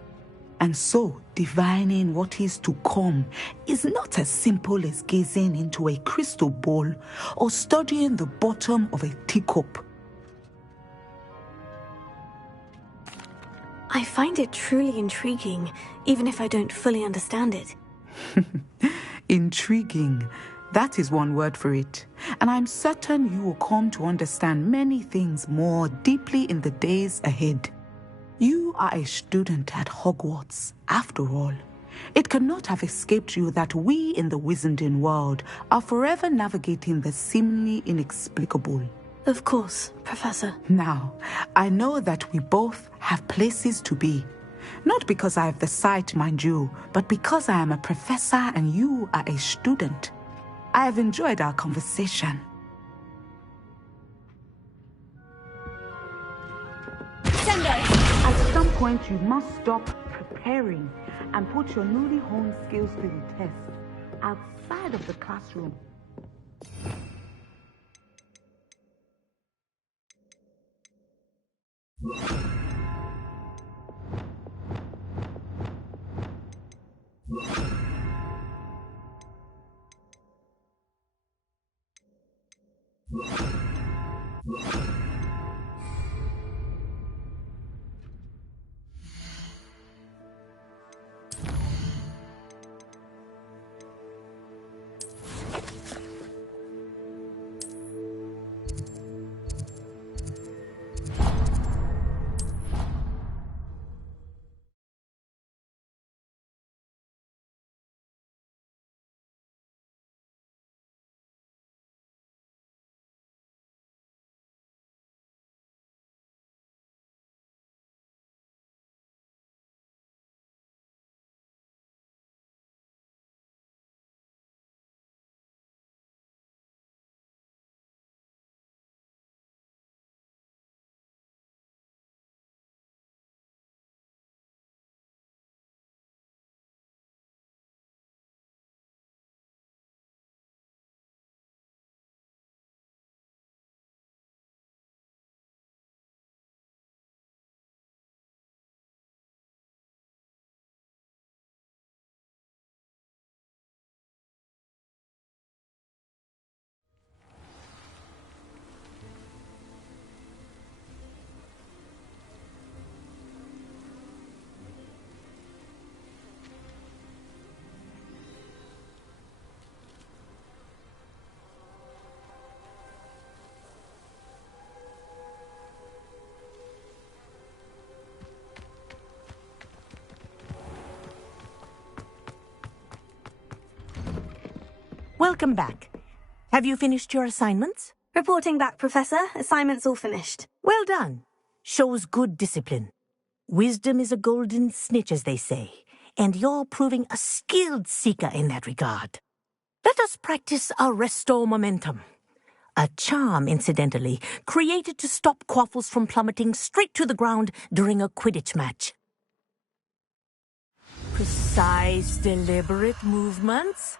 And so, divining what is to come is not as simple as gazing into a crystal ball or studying the bottom of a teacup. I find it truly intriguing, even if I don't fully understand it. Intriguing. That is one word for it. And I'm certain you will come to understand many things more deeply in the days ahead. You are a student at Hogwarts, after all. It cannot have escaped you that we in the Wizarding world are forever navigating the seemingly inexplicable. Of course, Professor. Now, I know that we both have places to be. Not because I have the sight, mind you, but because I am a professor and you are a student. I have enjoyed our conversation. At some point, you must stop preparing and put your newly honed skills to the test outside of the classroom. Welcome back. Have you finished your assignments? Reporting back, Professor. Assignment's all finished. Well done. Shows good discipline. Wisdom is a golden snitch, as they say, and you're proving a skilled seeker in that regard. Let us practice our restore momentum. A charm, incidentally, created to stop quaffles from plummeting straight to the ground during a Quidditch match. Precise, deliberate movements.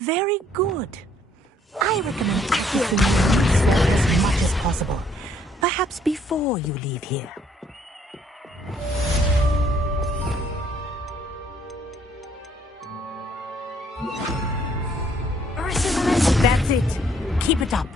Very good. I recommend practicing your as much as possible. Perhaps before you leave here. That's it. Keep it up.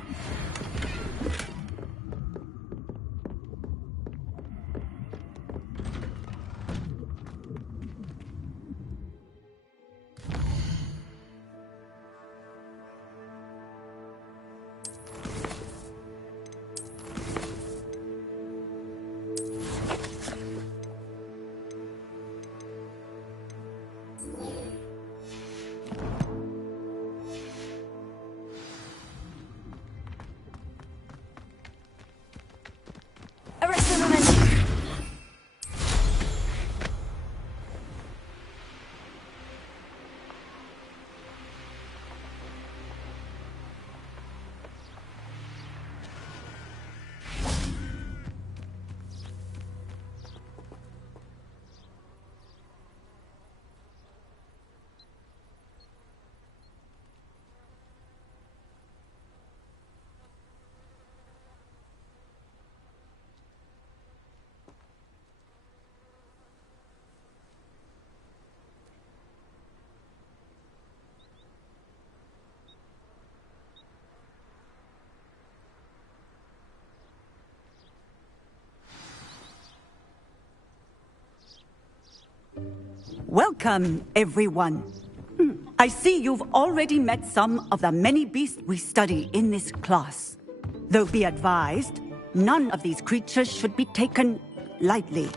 Welcome, everyone. I see you've already met some of the many beasts we study in this class. Though be advised, none of these creatures should be taken lightly.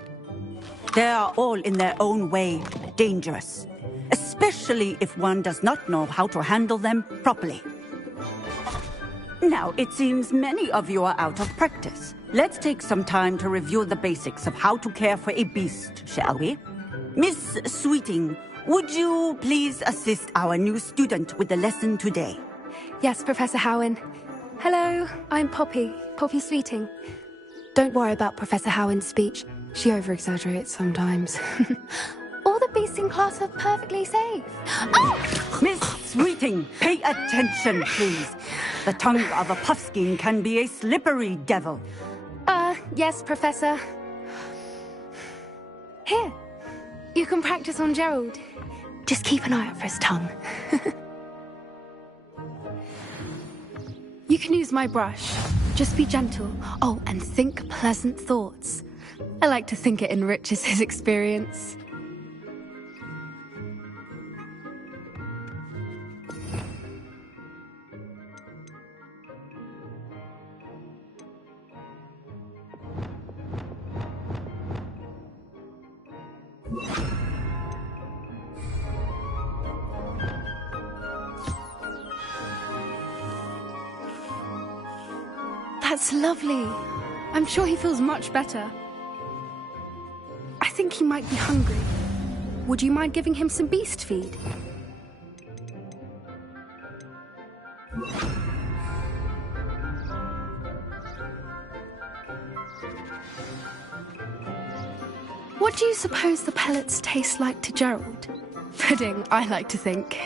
They are all in their own way dangerous, especially if one does not know how to handle them properly. Now, it seems many of you are out of practice. Let's take some time to review the basics of how to care for a beast, shall we? Miss Sweeting, would you please assist our new student with the lesson today? Yes, Professor Howen. Hello, I'm Poppy Sweeting. Don't worry about Professor Howen's speech. She over-exaggerates sometimes. All the beasts in class are perfectly safe. Oh! Miss Sweeting, pay attention, please. The tongue of a puffskein can be a slippery devil. Yes, Professor. Here. You can practice on Gerald. Just keep an eye out for his tongue. You can use my brush. Just be gentle. Oh, and think pleasant thoughts. I like to think it enriches his experience. That's lovely. I'm sure he feels much better. I think he might be hungry. Would you mind giving him some beast feed? What do you suppose the pellets taste like to Gerald? Pudding, I like to think.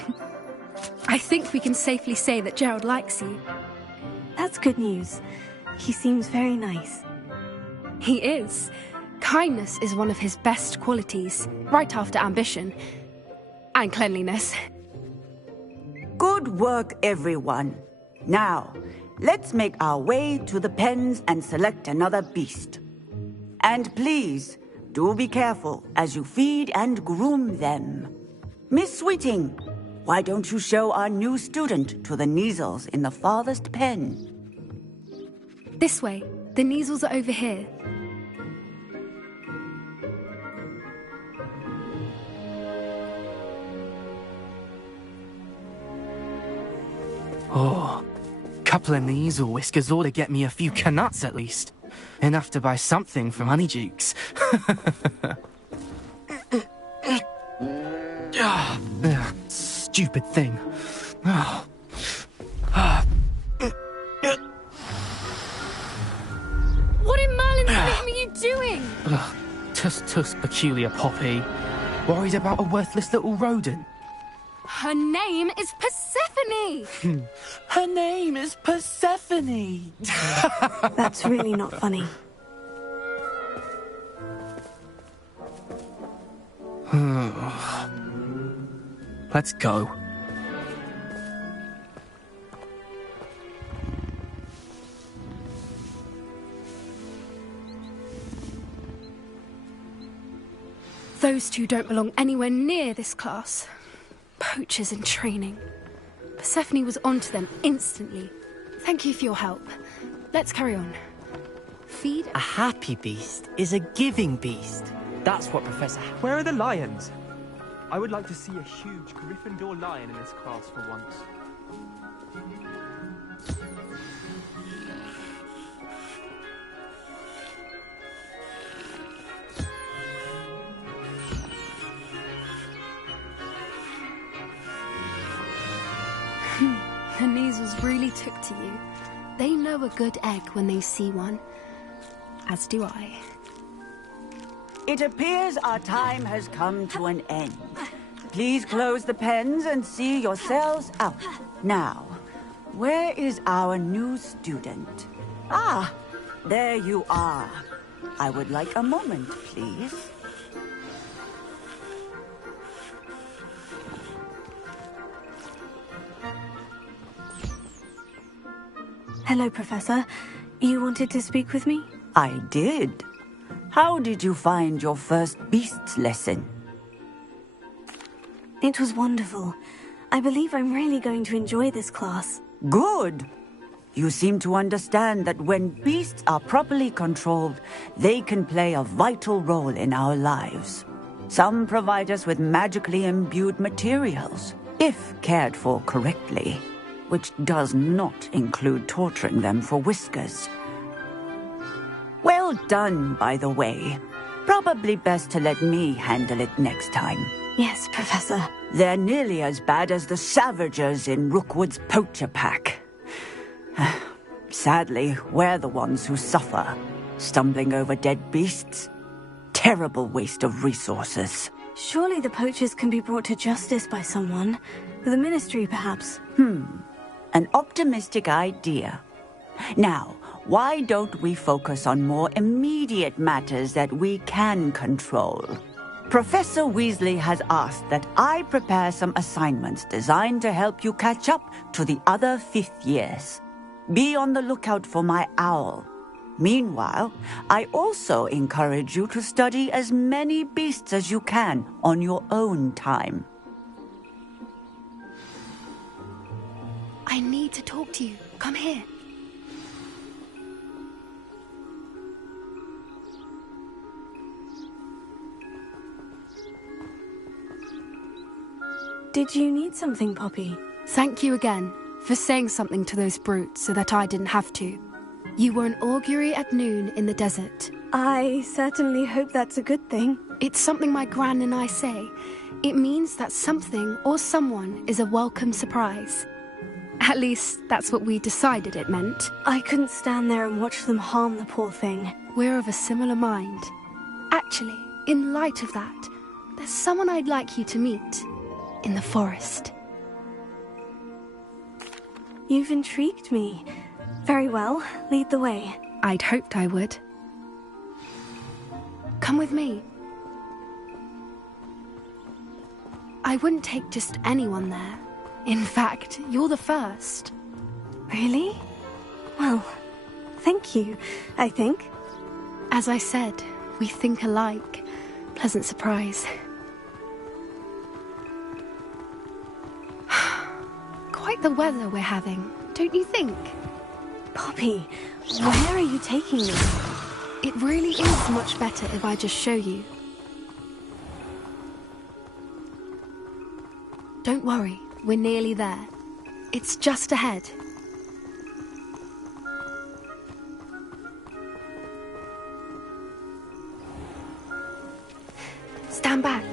I think we can safely say that Gerald likes you. That's good news. He seems very nice. He is. Kindness is one of his best qualities, right after ambition. And cleanliness. Good work, everyone. Now, let's make our way to the pens and select another beast. And please, do be careful as you feed and groom them. Miss Sweeting, why don't you show our new student to the Kneazles in the farthest pen? This way. The Kneazles are over here. Oh, couple of Kneazle whiskers ought to get me a few canuts at least. Enough to buy something from Honeydukes. Stupid thing. Oh. What in Merlin's name are you doing? Tuss, peculiar Poppy. Worried about a worthless little rodent? Her name is Persephone! Her name is Persephone! That's really not funny. Let's go. Those two don't belong anywhere near this class. Poachers in training. Persephone was onto them instantly. Thank you for your help. Let's carry on. Feed... A happy beast is a giving beast. That's what Professor... Where are the lions? I would like to see a huge Gryffindor lion in this class for once. Her measles really took to you. They know a good egg when they see one. As do I. It appears our time has come to an end. Please close the pens and see yourselves out. Now, where is our new student? Ah, there you are. I would like a moment, please. Hello, Professor. You wanted to speak with me? I did. How did you find your first beasts lesson? It was wonderful. I believe I'm really going to enjoy this class. Good. You seem to understand that when beasts are properly controlled, they can play a vital role in our lives. Some provide us with magically imbued materials, if cared for correctly, which does not include torturing them for whiskers. Well done, by the way. Probably best to let me handle it next time. Yes, Professor. They're nearly as bad as the Savagers in Rookwood's poacher pack. Sadly, we're the ones who suffer, stumbling over dead beasts. Terrible waste of resources. Surely the poachers can be brought to justice by someone. The Ministry, perhaps. An optimistic idea. Now, why don't we focus on more immediate matters that we can control? Professor Weasley has asked that I prepare some assignments designed to help you catch up to the other 5th years. Be on the lookout for my owl. Meanwhile, I also encourage you to study as many beasts as you can on your own time. I need to talk to you. Come here. Did you need something, Poppy? Thank you again for saying something to those brutes so that I didn't have to. You were an augury at noon in the desert. I certainly hope that's a good thing. It's something my gran and I say. It means that something or someone is a welcome surprise. At least, that's what we decided it meant. I couldn't stand there and watch them harm the poor thing. We're of a similar mind. Actually, in light of that, there's someone I'd like you to meet. In the forest. You've intrigued me. Very well, lead the way. I'd hoped I would. Come with me. I wouldn't take just anyone there. In fact, you're the first. Really? Well, thank you, I think. As I said, we think alike. Pleasant surprise. Quite the weather we're having, don't you think? Poppy, where are you taking me? It really is much better if I just show you. Don't worry, we're nearly there. It's just ahead. Stand back.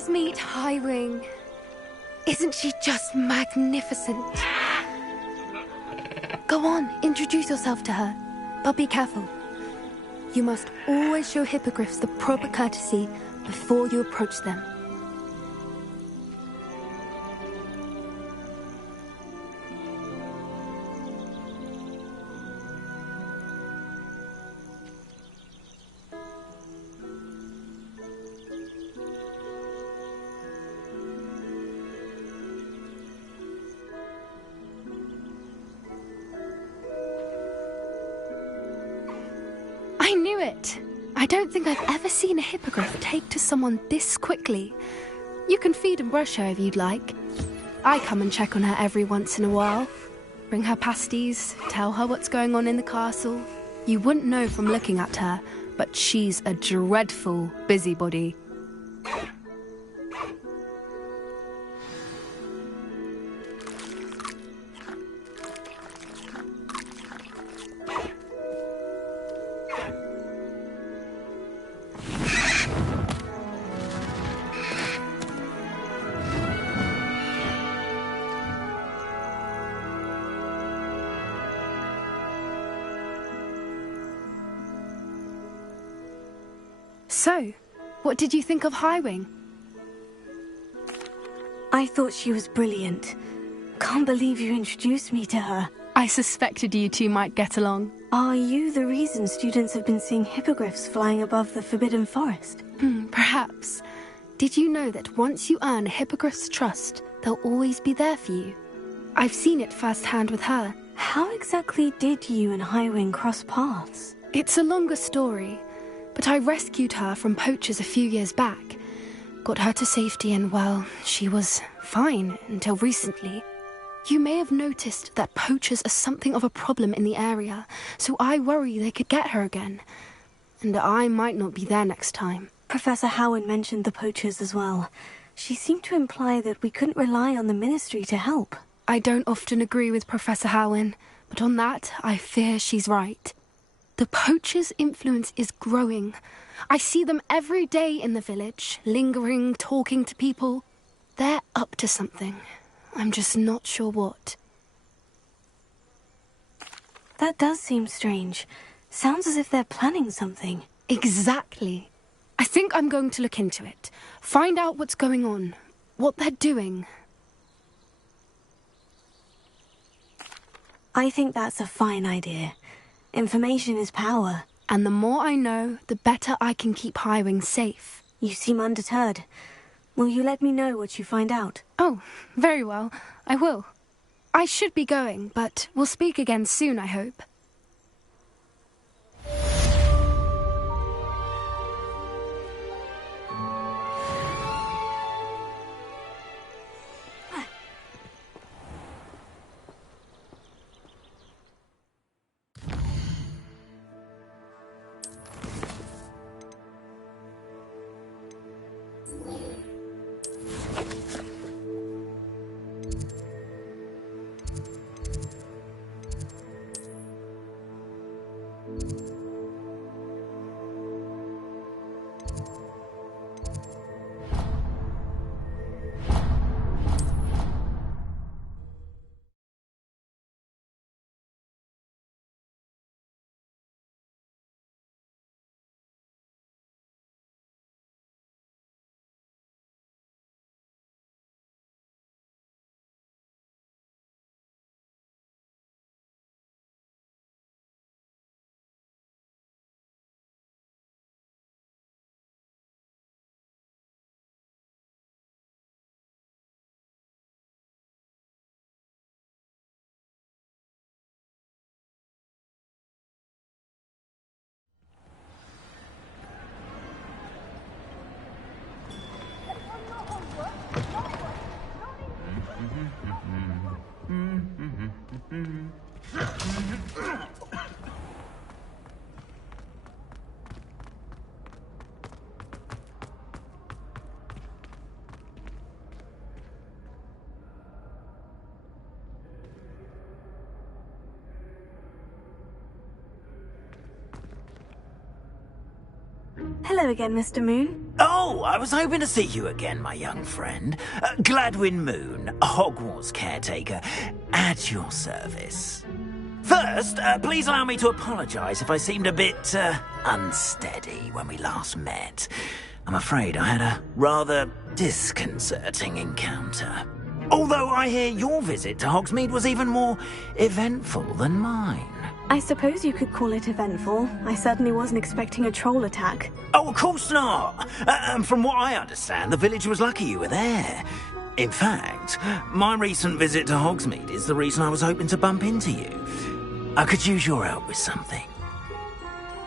Please meet Highwing. Isn't she just magnificent? Go on, introduce yourself to her. But be careful. You must always show hippogriffs the proper courtesy before you approach them. I knew it! I don't think I've ever seen a hippogriff take to someone this quickly. You can feed and brush her if you'd like. I come and check on her every once in a while. Bring her pasties, tell her what's going on in the castle. You wouldn't know from looking at her, but she's a dreadful busybody. So, what did you think of Highwing? I thought she was brilliant. Can't believe you introduced me to her. I suspected you two might get along. Are you the reason students have been seeing hippogriffs flying above the Forbidden Forest? Perhaps. Did you know that once you earn a hippogriff's trust, they'll always be there for you? I've seen it firsthand with her. How exactly did you and Highwing cross paths? It's a longer story, but I rescued her from poachers a few years back. Got her to safety and, well, she was fine until recently. You may have noticed that poachers are something of a problem in the area, so I worry they could get her again. And I might not be there next time. Professor Howard mentioned the poachers as well. She seemed to imply that we couldn't rely on the Ministry to help. I don't often agree with Professor Howin, but on that, I fear she's right. The poachers' influence is growing. I see them every day in the village, lingering, talking to people. They're up to something. I'm just not sure what. That does seem strange. Sounds as if they're planning something. Exactly. I think I'm going to look into it. Find out what's going on, what they're doing. I think that's a fine idea. Information is power. And the more I know, the better I can keep Highwing safe. You seem undeterred. Will you let me know what you find out? Oh, very well. I will. I should be going, but we'll speak again soon, I hope. Hello again, Mr. Moon. Oh, I was hoping to see you again, my young friend. Gladwin Moon, Hogwarts caretaker, at your service. First, please allow me to apologise if I seemed a bit, unsteady when we last met. I'm afraid I had a rather disconcerting encounter. Although I hear your visit to Hogsmeade was even more eventful than mine. I suppose you could call it eventful. I certainly wasn't expecting a troll attack. Oh, of course not. From what I understand, the village was lucky you were there. In fact, my recent visit to Hogsmeade is the reason I was hoping to bump into you. I could use your help with something.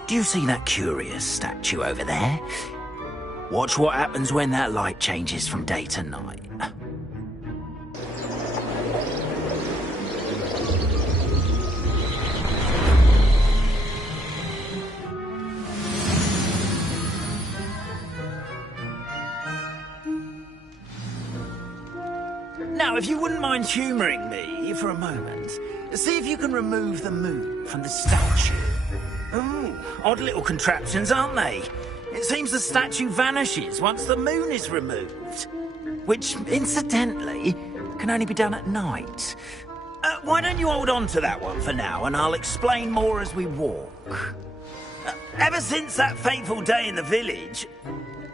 Do you see that curious statue over there? Watch what happens when that light changes from day to night. Now, if you wouldn't mind humouring me for a moment, see if you can remove the moon from the statue. Ooh, odd little contraptions, aren't they? It seems the statue vanishes once the moon is removed. Which, incidentally, can only be done at night. Why don't you hold on to that one for now, and I'll explain more as we walk. Ever since that fateful day in the village,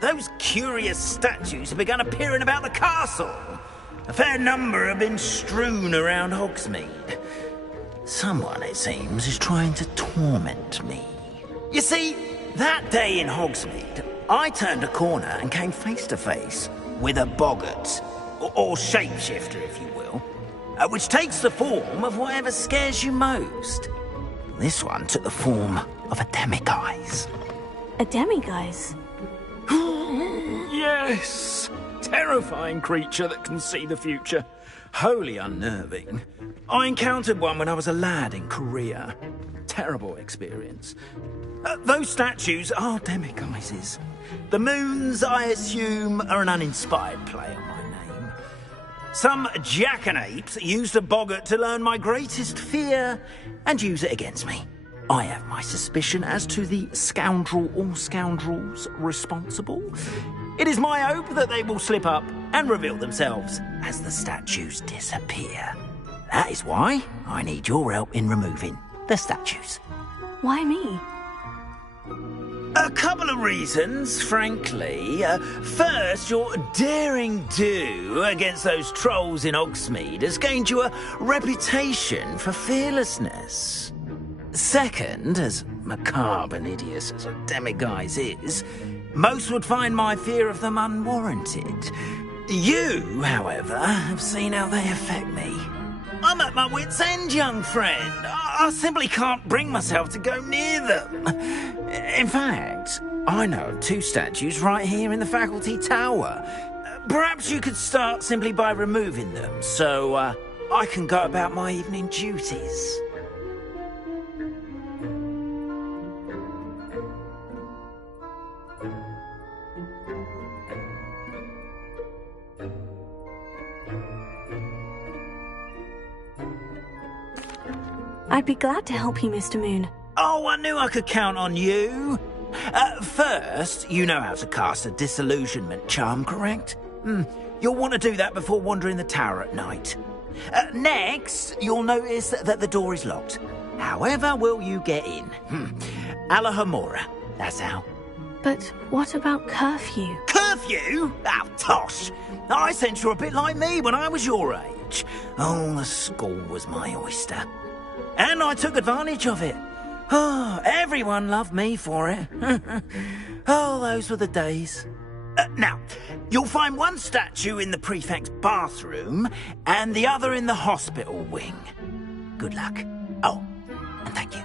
those curious statues have begun appearing about the castle. A fair number have been strewn around Hogsmeade. Someone, it seems, is trying to torment me. You see, that day in Hogsmeade, I turned a corner and came face to face with a boggart, or shapeshifter, if you will, which takes the form of whatever scares you most. This one took the form of a demiguise. A demiguise? Yes! Terrifying creature that can see the future. Wholly unnerving. I encountered one when I was a lad in Korea. Terrible experience. Those statues are demiguises. The moons, I assume, are an uninspired play on my name. Some jackanapes used a boggart to learn my greatest fear and use it against me. I have my suspicion as to the scoundrel or scoundrels responsible. It is my hope that they will slip up and reveal themselves as the statues disappear. That is why I need your help in removing the statues. Why me? A couple of reasons, frankly. First, your daring do against those trolls in Hogsmeade has gained you a reputation for fearlessness. Second, as macabre and hideous as a demiguise is, most would find my fear of them unwarranted. You, however, have seen how they affect me. I'm at my wit's end, young friend. I simply can't bring myself to go near them. In fact, I know of two statues right here in the faculty tower. Perhaps you could start simply by removing them, so I can go about my evening duties. I'd be glad to help you, Mr. Moon. Oh, I knew I could count on you. First, you know how to cast a disillusionment charm, correct? You'll want to do that before wandering the tower at night. Next, you'll notice that the door is locked. However will you get in? Alahomora, that's how. But what about curfew? Curfew? Oh, tosh. I sense you're a bit like me when I was your age. Oh, the school was my oyster. And I took advantage of it. Oh, everyone loved me for it. Oh, those were the days. Now, you'll find one statue in the prefect's bathroom and the other in the hospital wing. Good luck. Oh, and thank you.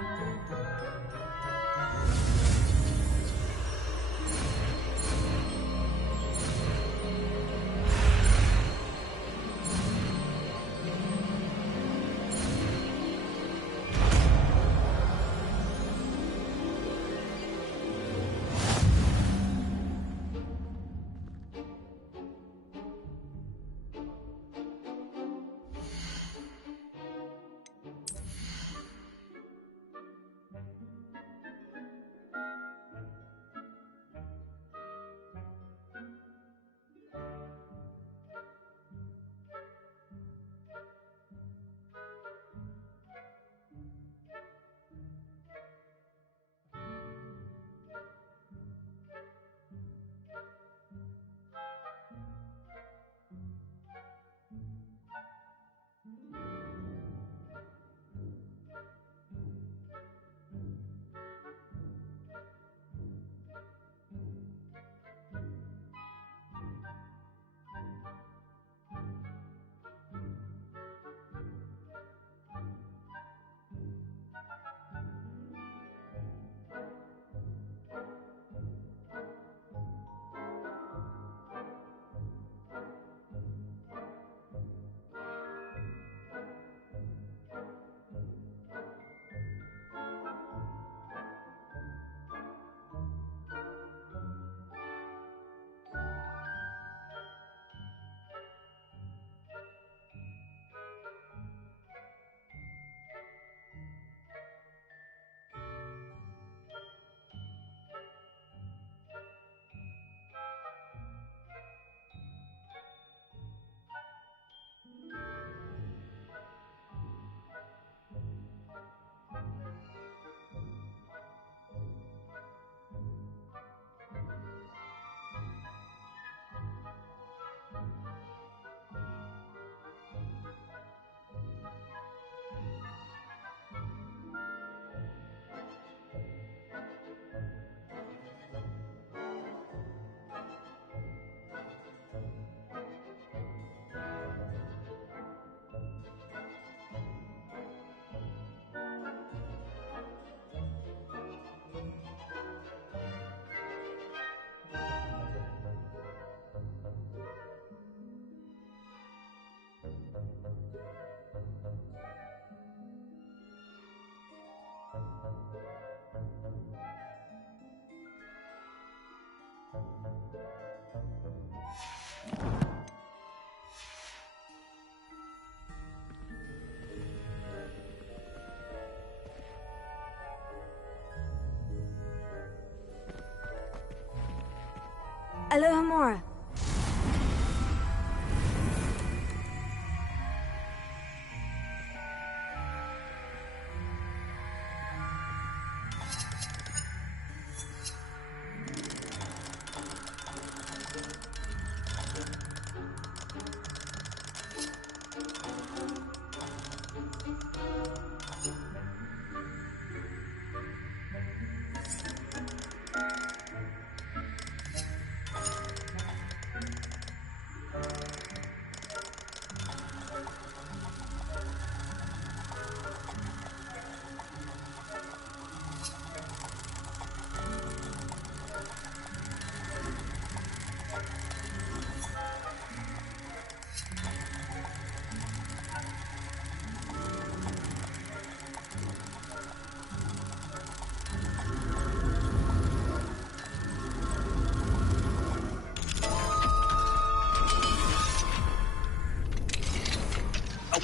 Alohomora.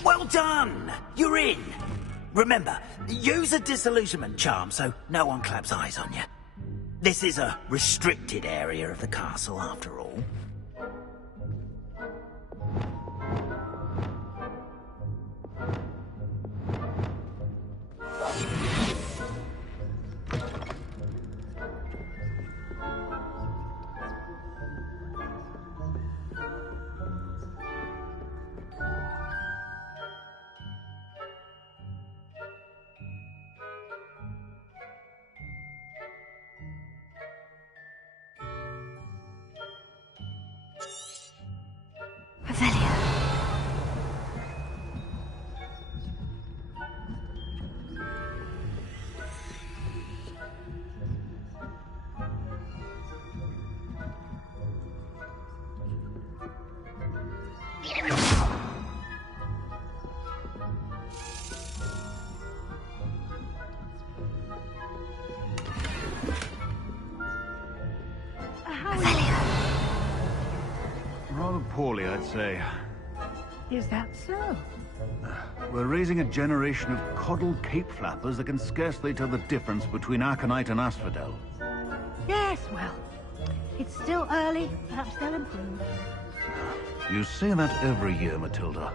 Well done! You're in! Remember, use a disillusionment charm so no one claps eyes on you. This is a restricted area of the castle, after all. Rather poorly, I'd say. Is that so? We're raising a generation of coddled cape flappers that can scarcely tell the difference between aconite and asphodel. Yes, well, it's still early. Perhaps they'll improve. You say that every year, Matilda.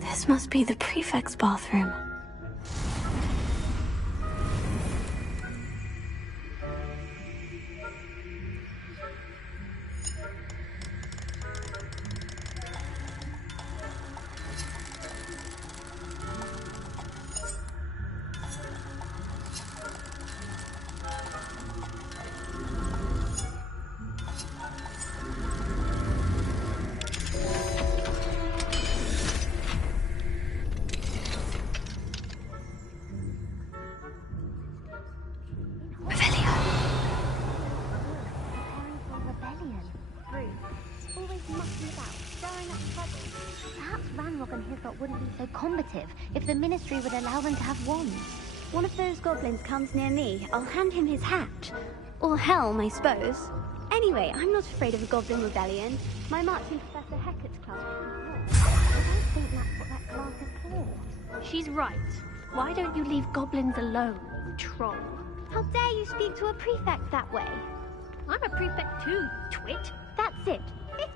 This must be the prefect's bathroom. If the Ministry would allow them to have wands. One of those goblins comes near me, I'll hand him his hat. Or helm, I suppose. Anyway, I'm not afraid of a goblin rebellion. My marching Professor Hecat's class. I don't think that's what that class is for. She's right. Why don't you leave goblins alone, troll? How dare you speak to a prefect that way? I'm a prefect too, you twit. That's it.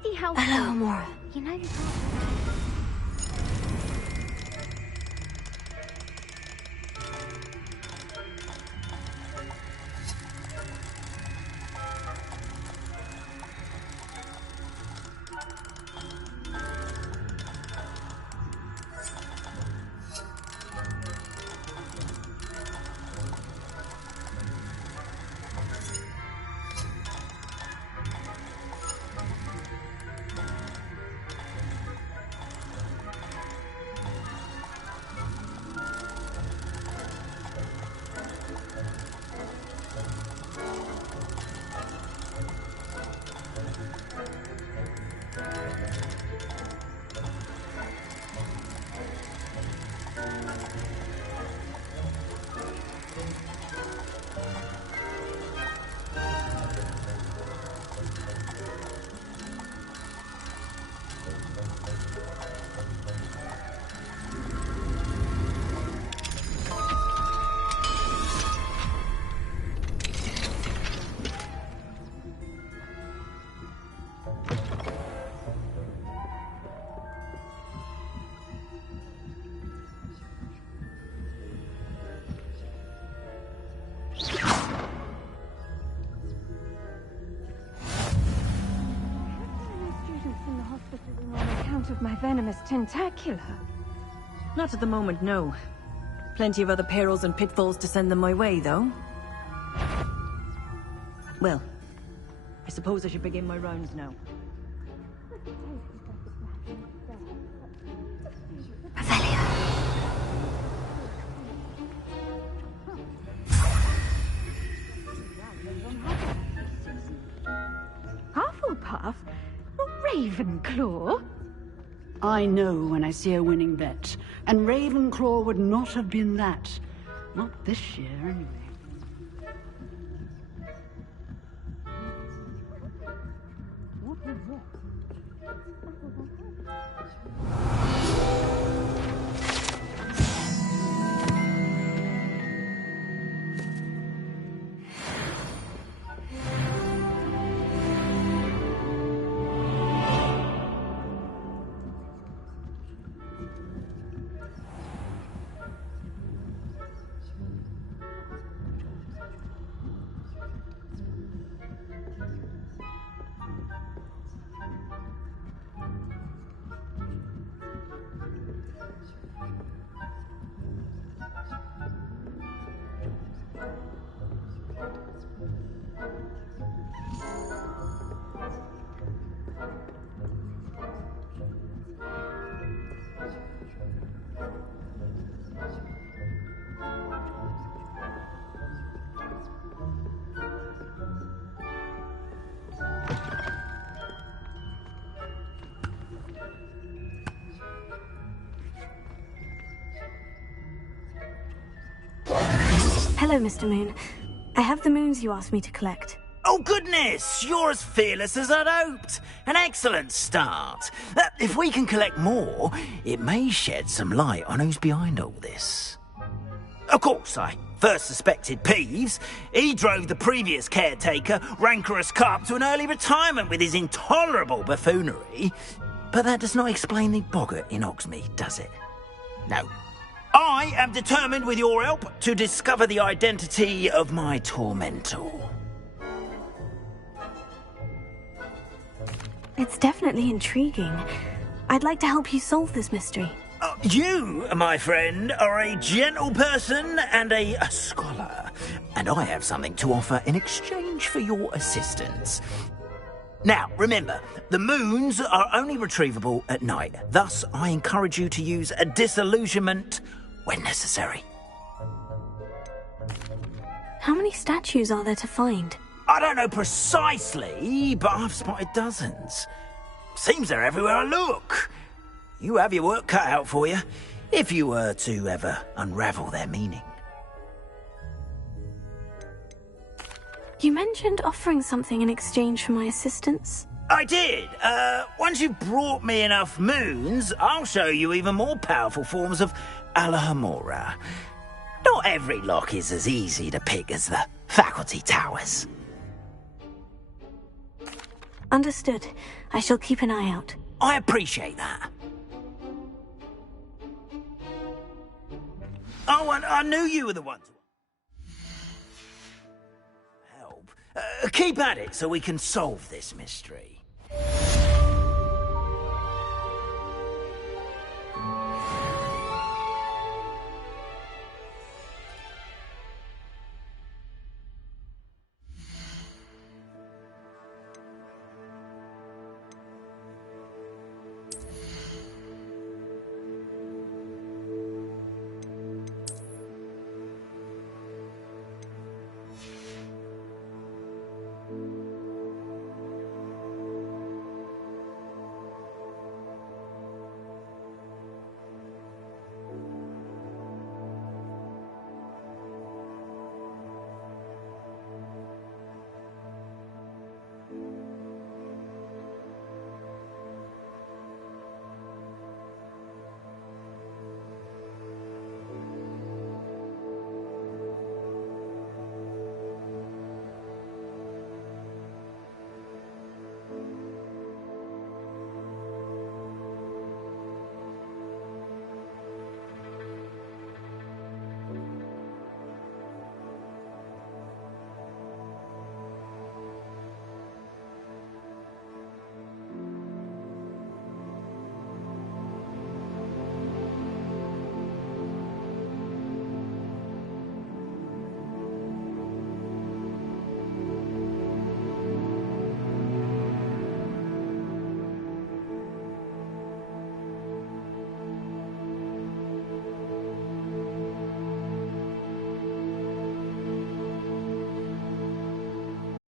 50 house. Hello, Amora. You know you can't. of my venomous tentacula? Not at the moment, no. Plenty of other perils and pitfalls to send them my way, though. Well, I suppose I should begin my rounds now. Hufflepuff? A Ravenclaw? I know when I see a winning bet, and Ravenclaw would not have been that. Not this year, anyway. What was that? Hello, Mr. Moon. I have the moons you asked me to collect. Oh, goodness! You're as fearless as I'd hoped. An excellent start. If we can collect more, it may shed some light on who's behind all this. Of course, I first suspected Peeves. He drove the previous caretaker, Rancorous Carp, to an early retirement with his intolerable buffoonery. But that does not explain the boggart in Hogsmeade, does it? No. I am determined, with your help, to discover the identity of my tormentor. It's definitely intriguing. I'd like to help you solve this mystery. You, my friend, are a gentle person and a scholar, and I have something to offer in exchange for your assistance. Now, remember, the moons are only retrievable at night. Thus, I encourage you to use a disillusionment when necessary. How many statues are there to find? I don't know precisely, but I've spotted dozens. Seems they're everywhere I look. You have your work cut out for you, if you were to ever unravel their meaning. You mentioned offering something in exchange for my assistance. I did. Once you've brought me enough moons, I'll show you even more powerful forms of Alohomora. Not every lock is as easy to pick as the faculty towers. Understood. I shall keep an eye out. I appreciate that. Oh, and I knew you were the one to help. Keep at it so we can solve this mystery.